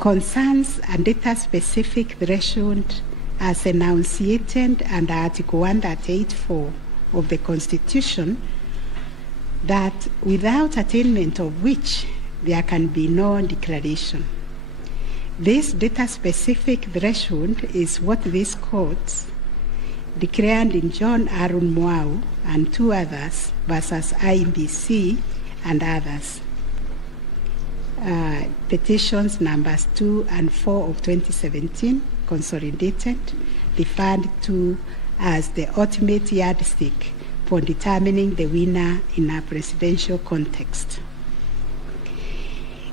concerns a data-specific threshold as enunciated under Article 138(4) of the Constitution, that without attainment of which there can be no declaration. This data-specific threshold is what this court declared in John Aaron Mwau and two others versus IEBC and others. Petitions numbers 2 and 4 of 2017, consolidated, referred to as the ultimate yardstick for determining the winner in a presidential context.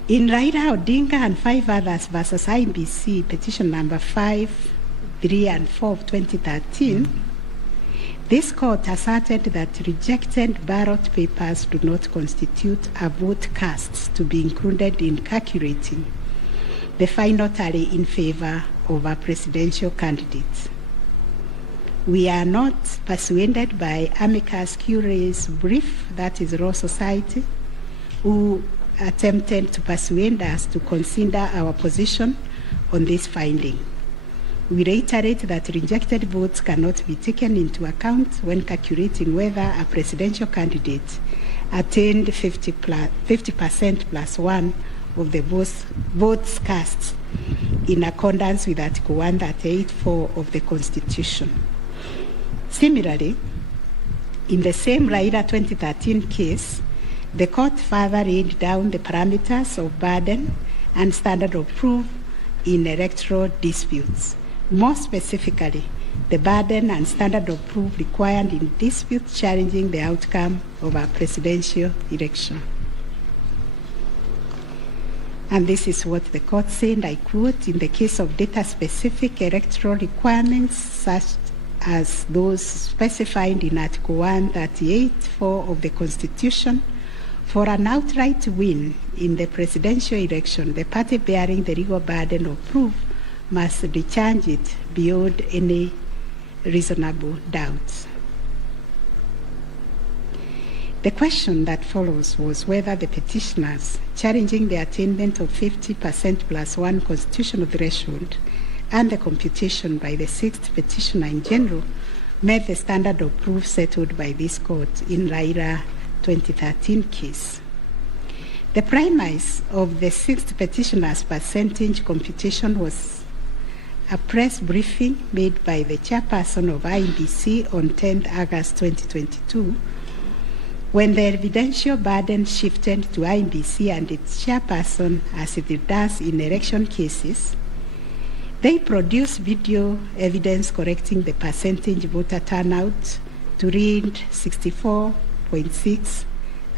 In Raila Odinga and 5 others versus IEBC, petition number 5, 3, and 4 of 2013, this court asserted that rejected ballot papers do not constitute a vote cast to be included in calculating the final tally in favor of a presidential candidate. We are not persuaded by amicus curiae's brief, that is Law Society, who attempted to persuade us to consider our position on this finding. We reiterate that rejected votes cannot be taken into account when calculating whether a presidential candidate attained 50% plus 1 of the votes cast in accordance with Article 138(4) of the Constitution. Similarly, in the same Raila 2013 case, the court further laid down the parameters of burden and standard of proof in electoral disputes. More specifically, the burden and standard of proof required in disputes challenging the outcome of a presidential election. And this is what the court said, I quote, "In the case of data-specific electoral requirements, such as those specified in Article 138(4) of the Constitution, for an outright win in the presidential election, the party bearing the legal burden of proof must discharge it beyond any reasonable doubt." The question that follows was whether the petitioners challenging the attainment of 50% plus 1 constitutional threshold and the computation by the sixth petitioner in general met the standard of proof settled by this court in Raila 2013 case. The premise of the sixth petitioner's percentage computation was a press briefing made by the chairperson of IEBC on 10 August 2022, when the evidential burden shifted to IEBC and its chairperson, as it does in election cases. They produced video evidence correcting the percentage voter turnout to read 64.6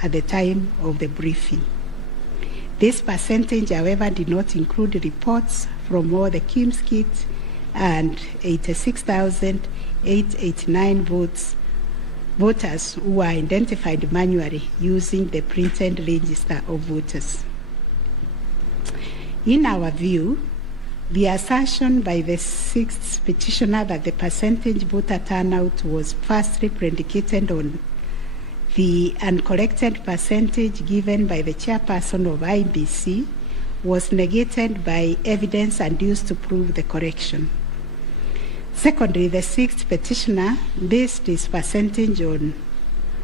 at the time of the briefing. This percentage, however, did not include reports from all the KIEMS kits and 86,889 voters who were identified manually using the printed register of voters. In our view, The assertion by the sixth petitioner that the percentage voter turnout was firstly predicated on the uncorrected percentage given by the chairperson of IEBC was negated by evidence adduced to prove the correction. Secondly, the sixth petitioner based his percentage of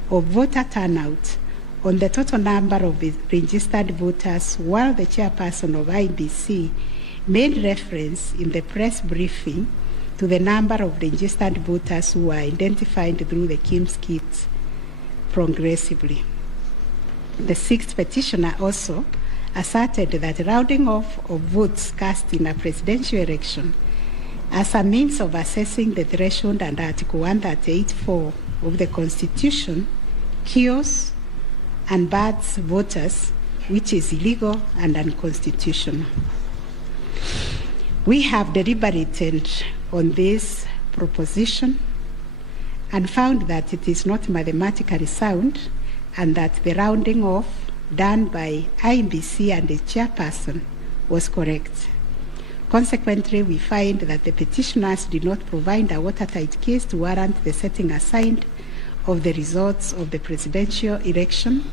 voter turnout on the total number of registered voters, while the chairperson of IEBC made reference in the press briefing to the number of registered voters who were identified through the KIMS kits progressively. The sixth petitioner also asserted that rounding off of votes cast in a presidential election as a means of assessing the threshold under Article 138(4) of the Constitution kills and bars voters, which is illegal and unconstitutional. We have deliberated on this proposition and found that it is not mathematically sound and that the rounding off done by IEBC and the chairperson was correct. Consequently, we find that the petitioners did not provide a watertight case to warrant the setting aside of the results of the presidential election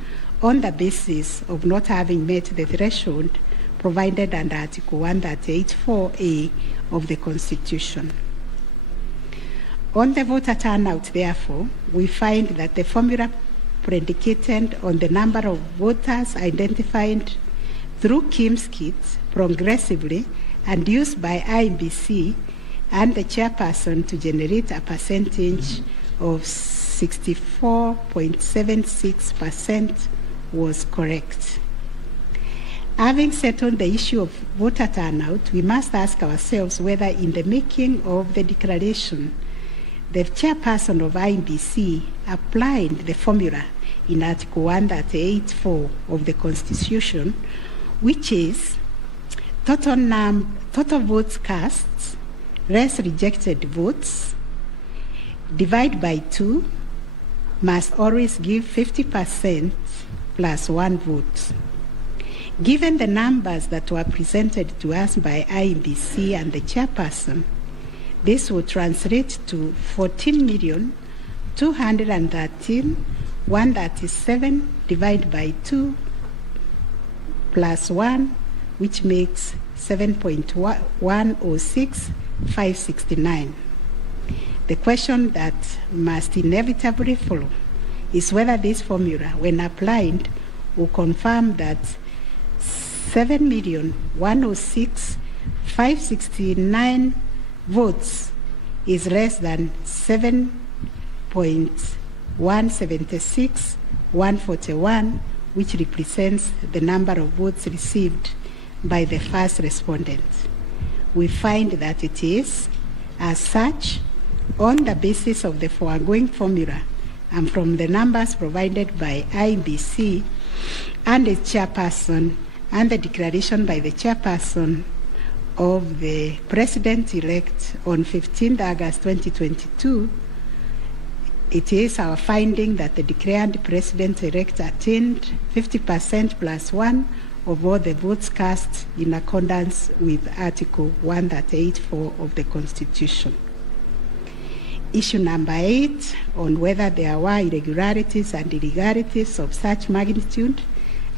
on the basis of not having met the threshold provided under Article 138(4)(a) of the Constitution. On the voter turnout, therefore, we find that the formula predicated on the number of voters identified through KIMS kits progressively and used by IEBC and the chairperson to generate a percentage of 64.76% was correct. Having settled the issue of voter turnout, we must ask ourselves whether in the making of the declaration, the chairperson of IEBC applied the formula in Article 138(4) of the Constitution, which is total votes cast less rejected votes divide by 2 must always give 50% plus 1 vote. Given the numbers that were presented to us by IEBC and the chairperson, this would translate to 14,213,137 divided by 2 plus 1, which makes 7.106,569. The question that must inevitably follow is whether this formula, when applied, will confirm that 7,106,569 votes is less than 7.176,141, which represents the number of votes received by the first respondent. We find that it is, as such, on the basis of the foregoing formula and from the numbers provided by IEBC and its chairperson and the declaration by the chairperson of the president-elect on 15th August 2022, it is our finding that the declared president-elect attained 50% plus 1 of all the votes cast in accordance with Article 138(4) of the Constitution. Issue number 8, on whether there were irregularities and illegalities of such magnitude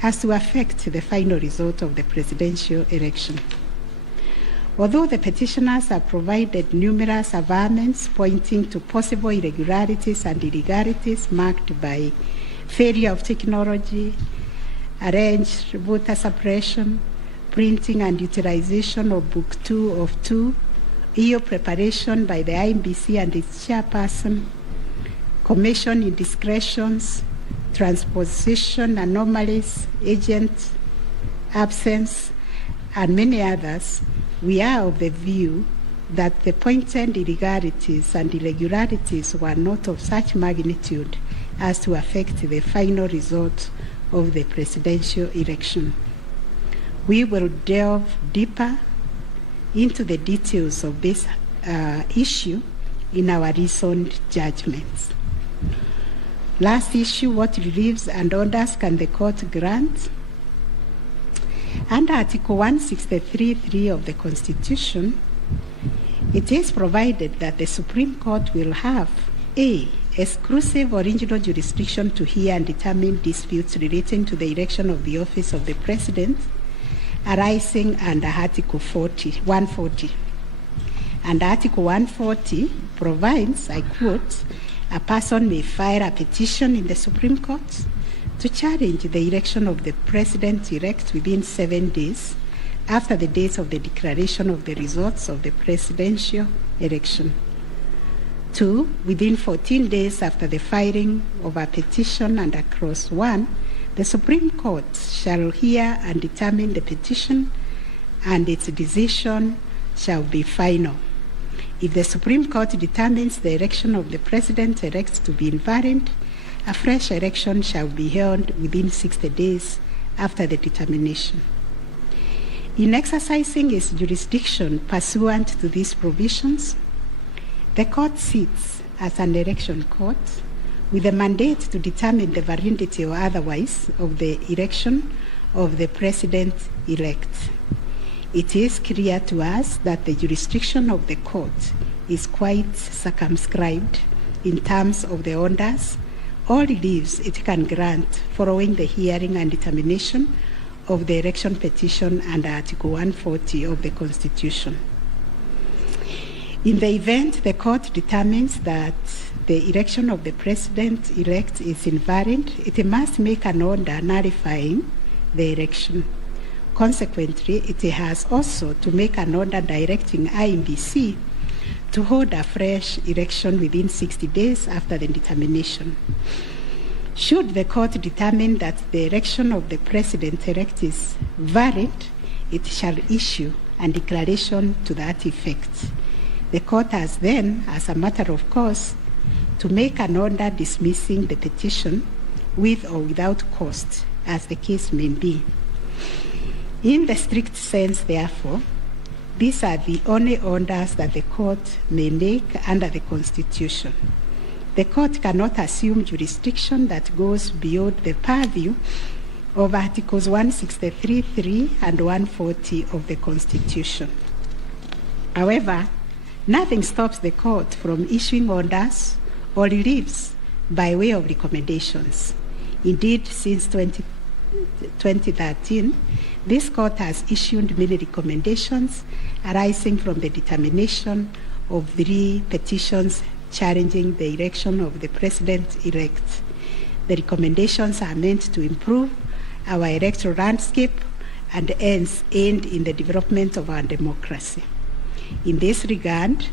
as to affect the final result of the presidential election. Although the petitioners have provided numerous averments pointing to possible irregularities and illegalities marked by failure of technology, arranged voter suppression, printing and utilization of Book 2 of 2, EU preparation by the IEBC and its chairperson, commission indiscretions, transposition anomalies, agent absence, and many others, we are of the view that the pointed illegalities and irregularities were not of such magnitude as to affect the final result of the presidential election. We will delve deeper into the details of this issue in our recent judgments. Last issue, what reliefs and orders can the court grant? Under Article 163(3) of the Constitution, it is provided that the Supreme Court will have A, exclusive original jurisdiction to hear and determine disputes relating to the election of the office of the President arising under Article 140. And Article 140 provides, I quote, a person may file a petition in the Supreme Court to challenge the election of the President-elect within 7 days after the date of the declaration of the results of the presidential election. 2, within 14 days after the filing of a petition under Clause 1, the Supreme Court shall hear and determine the petition, and its decision shall be final. If the Supreme Court determines the election of the President-elect to be invalid, a fresh election shall be held within 60 days after the determination. In exercising its jurisdiction pursuant to these provisions, the court sits as an election court with a mandate to determine the validity or otherwise of the election of the President-elect. It is clear to us that the jurisdiction of the court is quite circumscribed in terms of the orders or reliefs it can grant following the hearing and determination of the election petition under Article 140 of the Constitution. In the event the court determines that the election of the President-elect is invalid, it must make an order nullifying the election. Consequently, it has also to make an order directing IEBC to hold a fresh election within 60 days after the determination. Should the court determine that the election of the President-elect is valid, it shall issue a declaration to that effect. The court has then, as a matter of course, to make an order dismissing the petition with or without cost, as the case may be. In the strict sense, therefore, these are the only orders that the court may make under the Constitution. The court cannot assume jurisdiction that goes beyond the purview of Articles 163(3) and 140 of the Constitution. However, nothing stops the court from issuing orders or reliefs by way of recommendations. Indeed, since 2013, this court has issued many recommendations arising from the determination of 3 petitions challenging the election of the President-elect. The recommendations are meant to improve our electoral landscape and hence aid in the development of our democracy. In this regard,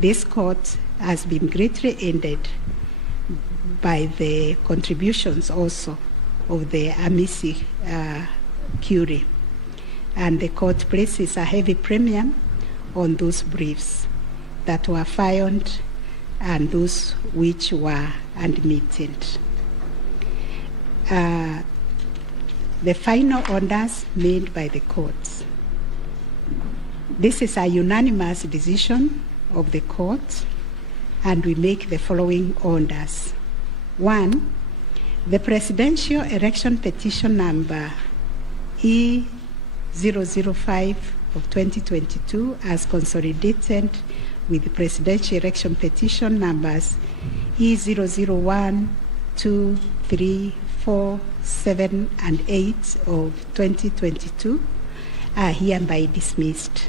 this court has been greatly aided by the contributions also of the Amici Curie, and the court places a heavy premium on those briefs that were filed and those which were admitted. The final orders made by the courts. This is a unanimous decision of the court, and we make the following orders. 1, the presidential election petition number E005 of 2022 as consolidated with the presidential election petition numbers E001, 2, 3, 4, 7, and 8 of 2022 are hereby dismissed.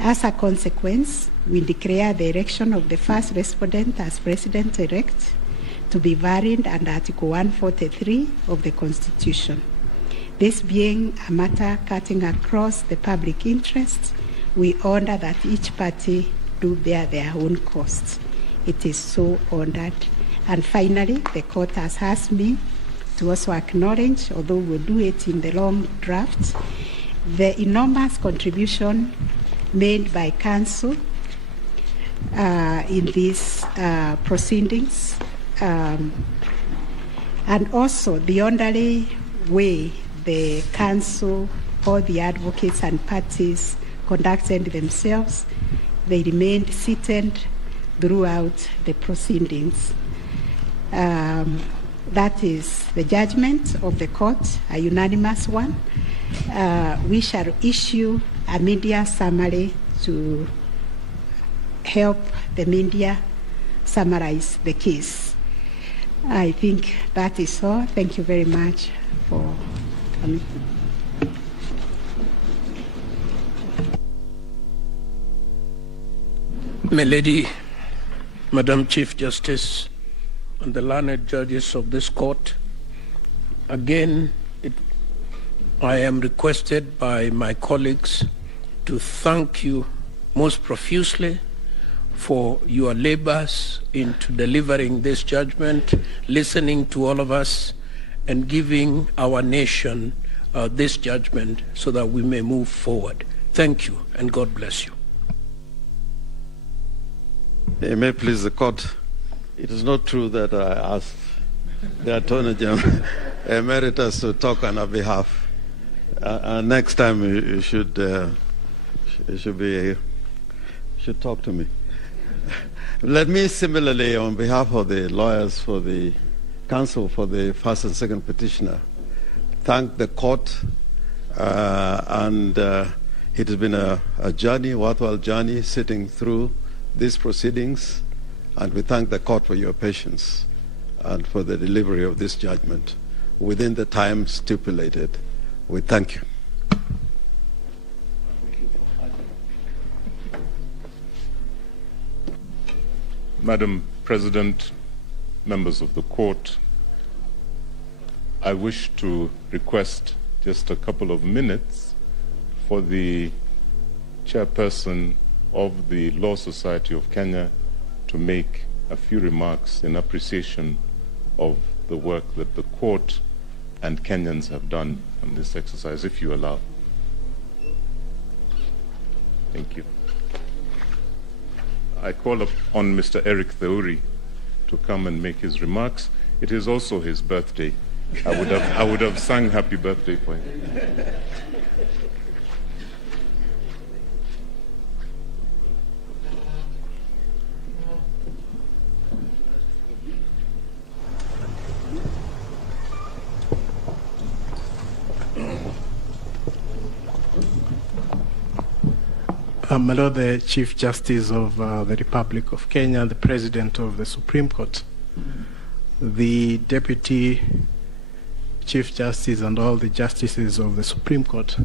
As a consequence, we declare the election of the first respondent as President-elect to be valid under Article 143 of the Constitution. This being a matter cutting across the public interest, we order that each party do bear their own costs. It is so ordered. And finally, the court has asked me to also acknowledge, although we'll do it in the long draft, the enormous contribution made by counsel in these proceedings, and also the orderly way the counsel, all the advocates and parties conducted themselves. They remained seated throughout the proceedings. That is the judgment of the court, a unanimous one, we shall issue a media summary to help the media summarize the case. I think that is all. Thank you very much for coming. My Lady, Madam Chief Justice, and the learned judges of this court, again, I am requested by my colleagues to thank you most profusely for your labors into delivering this judgment, listening to all of us, and giving our nation this judgment so that we may move forward. Thank you, and God bless you. It may please the court. It is not true that I asked the Attorney General Emeritus to talk on our behalf. Next time you should talk to me. Let me similarly, on behalf of the lawyers for the counsel for the first and second petitioner, thank the court, and it has been a journey, worthwhile journey, sitting through these proceedings, and we thank the court for your patience and for the delivery of this judgment within the time stipulated. We thank you. Madam President, members of the court, I wish to request just a couple of minutes for the chairperson of the Law Society of Kenya to make a few remarks in appreciation of the work that the court and Kenyans have done on this exercise, if you allow. Thank you. I call upon Mr. Eric Theuri to come and make his remarks. It is also his birthday. I would have sung happy birthday for him. My Lord, the Chief Justice of the Republic of Kenya, the President of the Supreme Court, the Deputy Chief Justice, and all the Justices of the Supreme Court,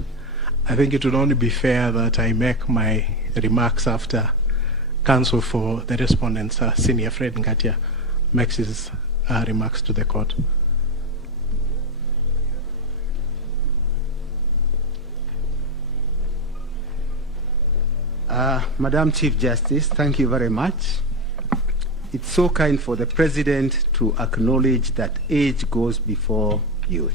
I think it would only be fair that I make my remarks after counsel for the respondents, Senior Fred Ngatia, makes his remarks to the court. Madam Chief Justice, thank you very much. It's so kind for the President to acknowledge that age goes before youth.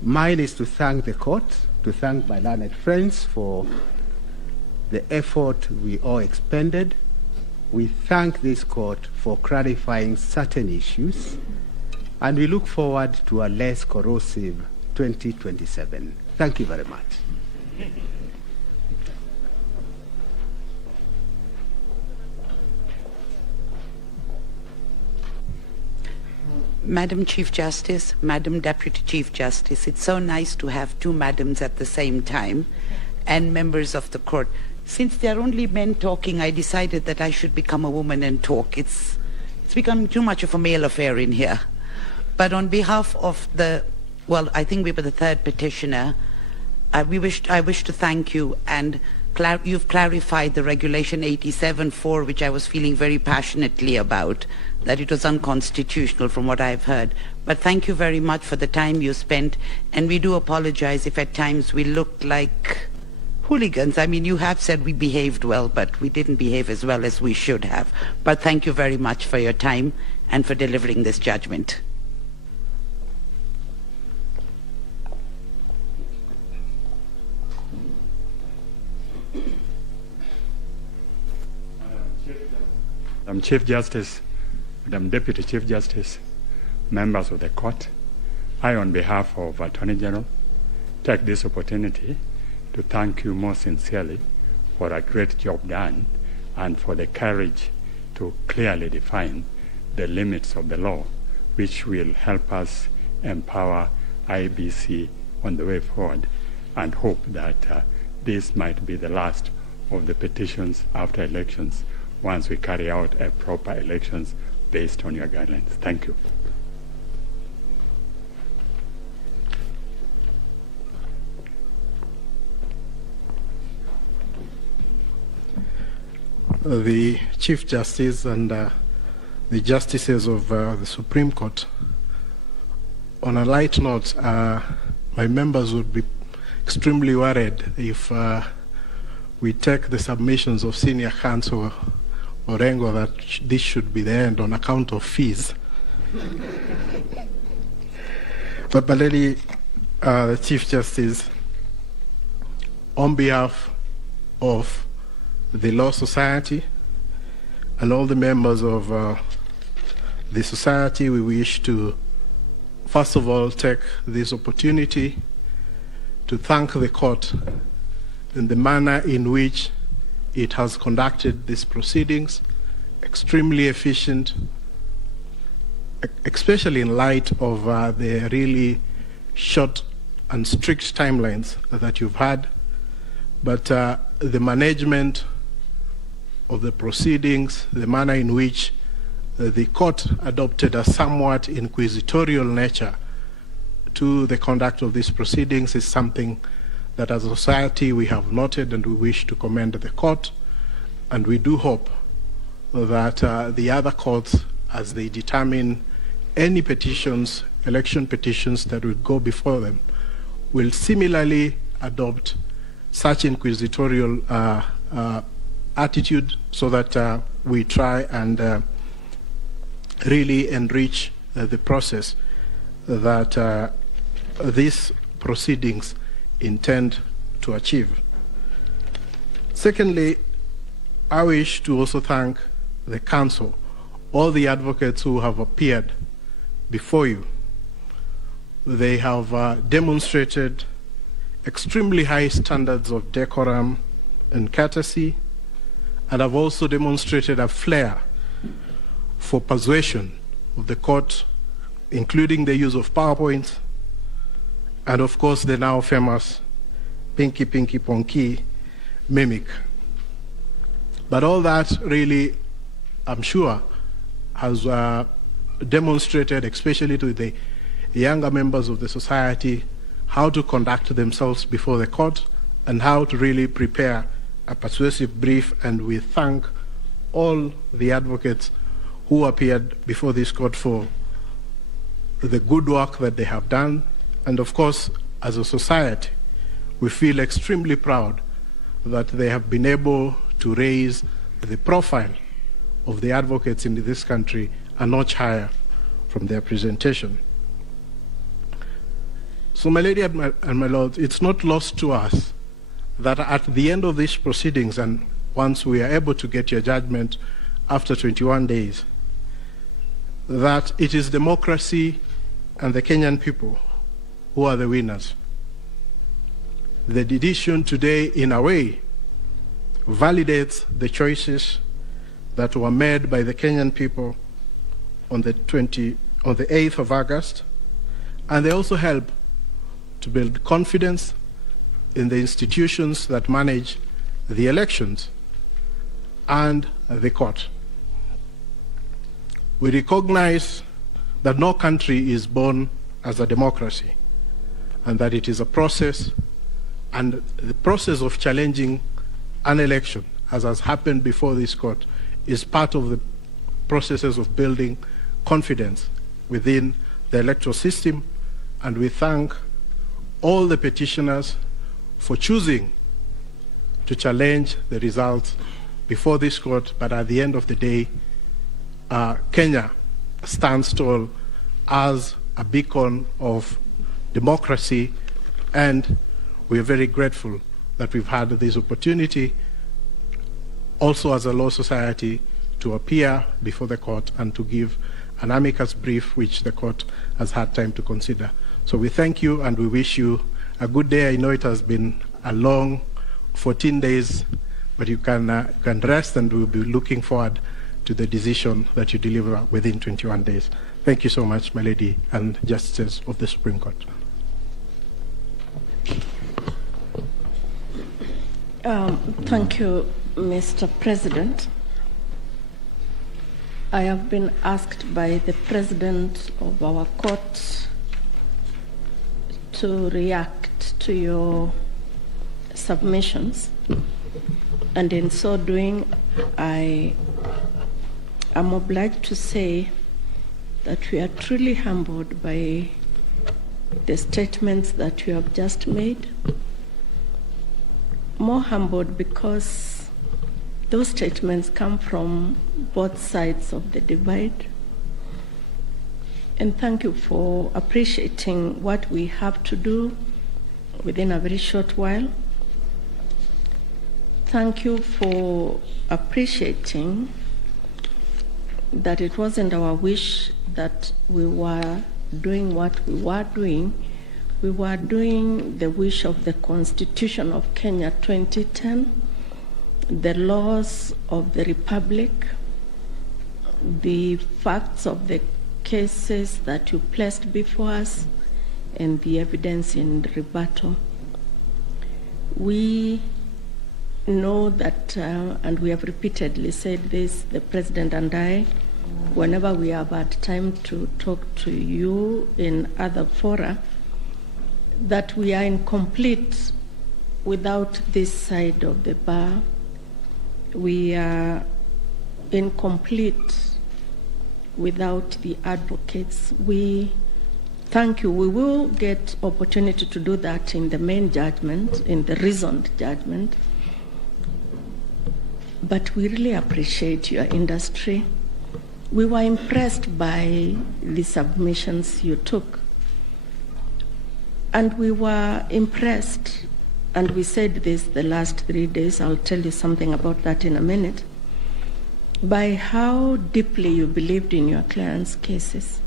Mine is to thank the court, to thank my learned friends for the effort we all expended. We thank this court for clarifying certain issues, and we look forward to a less corrosive 2027. Thank you very much. Madam Chief Justice, Madam Deputy Chief Justice, it's so nice to have two madams at the same time, and members of the court. Since there are only men talking, I decided that I should become a woman and talk. It's become too much of a male affair in here. But on behalf of I think we were the third petitioner, I wish to thank you, and you've clarified the Regulation 87.4, which I was feeling very passionately about, that it was unconstitutional from what I've heard. But thank you very much for the time you spent, and we do apologize if at times we looked like hooligans. I mean, you have said we behaved well, but we didn't behave as well as we should have. But thank you very much for your time and for delivering this judgment. Madam Chief Justice, Madam Deputy Chief Justice, members of the court, I, on behalf of Attorney General, take this opportunity to thank you most sincerely for a great job done and for the courage to clearly define the limits of the law, which will help us empower IBC on the way forward, and hope that this might be the last of the petitions after elections once we carry out a proper elections based on your guidelines. Thank you. The Chief Justice and the Justices of the Supreme Court. On a light note, my members would be extremely worried if we take the submissions of Senior Counsel Orengo that this should be the end on account of fees. But Baleli, the Chief Justice, on behalf of the Law Society and all the members of the society, we wish to first of all take this opportunity to thank the court in the manner in which it has conducted these proceedings, extremely efficient, especially in light of the really short and strict timelines that you've had. But the management of the proceedings, the manner in which the court adopted a somewhat inquisitorial nature to the conduct of these proceedings is something that as a society we have noted, and we wish to commend the court. And we do hope that the other courts, as they determine any petitions, election petitions that will go before them, will similarly adopt such inquisitorial attitude, so that we try and really enrich the process that these proceedings intend to achieve. Secondly, I wish to also thank the Council, all the advocates who have appeared before you. They have demonstrated extremely high standards of decorum and courtesy, and have also demonstrated a flair for persuasion of the court, including the use of PowerPoints, and of course the now famous Pinky Pinky Ponky mimic. But all that really, I'm sure, has demonstrated, especially to the younger members of the society, how to conduct themselves before the court and how to really prepare a persuasive brief. And we thank all the advocates who appeared before this court for the good work that they have done. And of course, as a society, we feel extremely proud that they have been able to raise the profile of the advocates in this country a notch higher from their presentation. So, my lady and my lord, it's not lost to us that at the end of these proceedings, and once we are able to get your judgment after 21 days, that it is democracy and the Kenyan people who are the winners. The decision today, in a way, validates the choices that were made by the Kenyan people on the 8th of August, and they also help to build confidence in the institutions that manage the elections and the court. We recognize that no country is born as a democracy, and that it is a process, and the process of challenging an election, as has happened before this court, is part of the processes of building confidence within the electoral system. And we thank all the petitioners for choosing to challenge the results before this court. But at the end of the day, Kenya stands tall as a beacon of democracy, and we are very grateful that we've had this opportunity also as a law society to appear before the court and to give an amicus brief which the court has had time to consider. So we thank you and we wish you a good day. I know it has been a long 14 days, but you can rest, and we'll be looking forward to the decision that you deliver within 21 days. Thank you so much, my lady and justices of the Supreme Court. Thank you, Mr. President. I have been asked by the President of our court to react to your submissions, and in so doing, I am obliged to say that we are truly humbled by the statements that you have just made. More humbled because those statements come from both sides of the divide. And thank you for appreciating what we have to do within a very short while. Thank you for appreciating that it wasn't our wish that we were doing what we were doing. We were doing the wish of the Constitution of Kenya 2010, the laws of the Republic, the facts of the cases that you placed before us, and the evidence in rebuttal. We know that, and we have repeatedly said this, the President and I, whenever we have had time to talk to you in other fora, that we are incomplete without this side of the bar. We are incomplete without the advocates. We thank you. We will get opportunity to do that in the main judgment, in the reasoned judgment. But we really appreciate your industry. We were impressed by the submissions you took. And we were impressed, and we said this the last 3 days, I'll tell you something about that in a minute, by how deeply you believed in your clients' cases.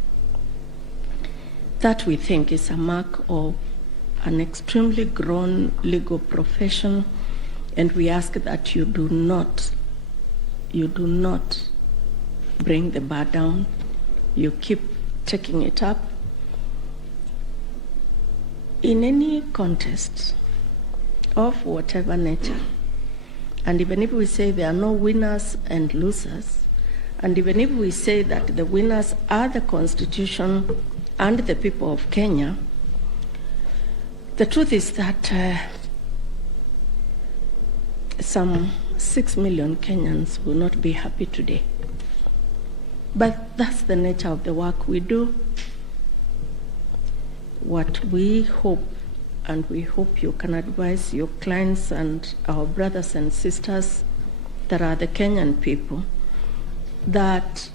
That we think is a mark of an extremely grown legal profession, and we ask that you do not bring the bar down. You keep taking it up. In any contest of whatever nature, and even if we say there are no winners and losers, and even if we say that the winners are the Constitution and the people of Kenya, the truth is that some 6 million Kenyans will not be happy today. But that's the nature of the work we do. What we hope, and we hope you can advise your clients and our brothers and sisters that are the Kenyan people, that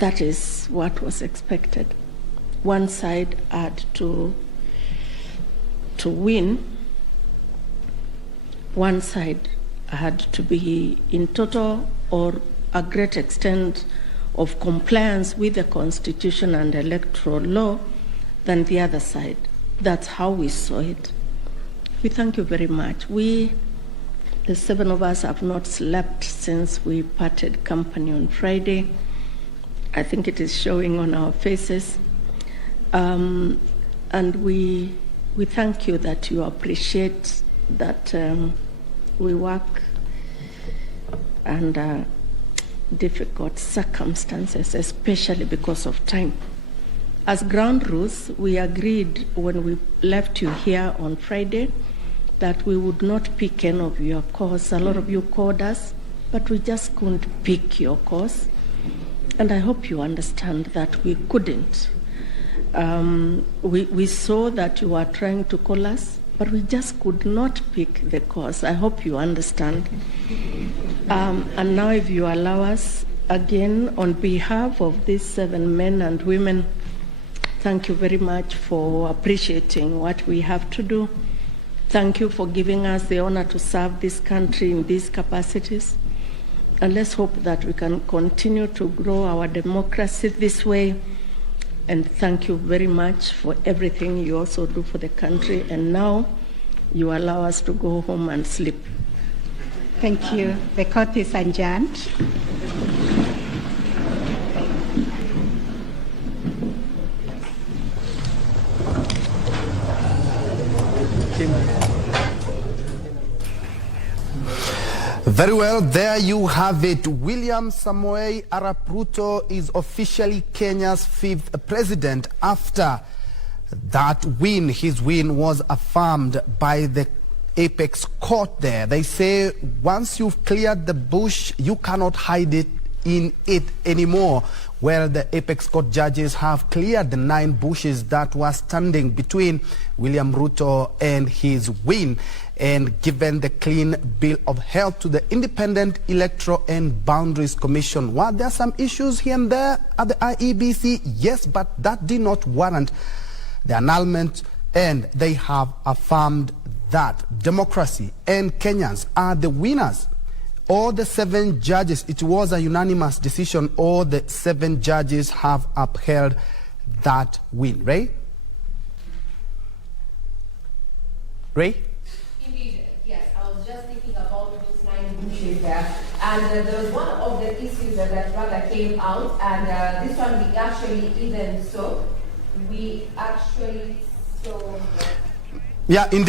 is what was expected. One side had to win. One side had to be in total or a great extent of compliance with the Constitution and electoral law than the other side. That's how we saw it. We thank you very much. We, the 7 of us, have not slept since we parted company on Friday. I think it is showing on our faces. And we thank you that you appreciate that we work under difficult circumstances, especially because of time. As ground rules, we agreed when we left you here on Friday that we would not pick any of your calls. A lot of you called us, but we just couldn't pick your calls. And I hope you understand that we couldn't. We saw that you were trying to call us, but we just could not pick the calls. I hope you understand. And now if you allow us, again, on behalf of these 7 men and women, thank you very much for appreciating what we have to do. Thank you for giving us the honor to serve this country in these capacities. And let's hope that we can continue to grow our democracy this way. And thank you very much for everything you also do for the country. And now you allow us to go home and sleep. Thank you. The court is adjourned. Very well, there you have it. William Samoei Arap Ruto is officially Kenya's 5th president after that win. His win was affirmed by the Apex Court there. They say once you've cleared the bush, you cannot hide it in it anymore. Well, the Apex Court judges have cleared the 9 bushes that were standing between William Ruto and his win, and given the clean bill of health to the Independent Electoral and Boundaries Commission. Were there some issues here and there at the IEBC? Yes, but that did not warrant the annulment, and they have affirmed that democracy and Kenyans are the winners. All the 7 judges, it was a unanimous decision, all the 7 judges have upheld that win. Ray? Ray? Indeed, yes. I was just thinking about those 9 bushes there. And there was one of the issues that rather came out, and this one we actually even saw. We actually saw... Yeah, indeed.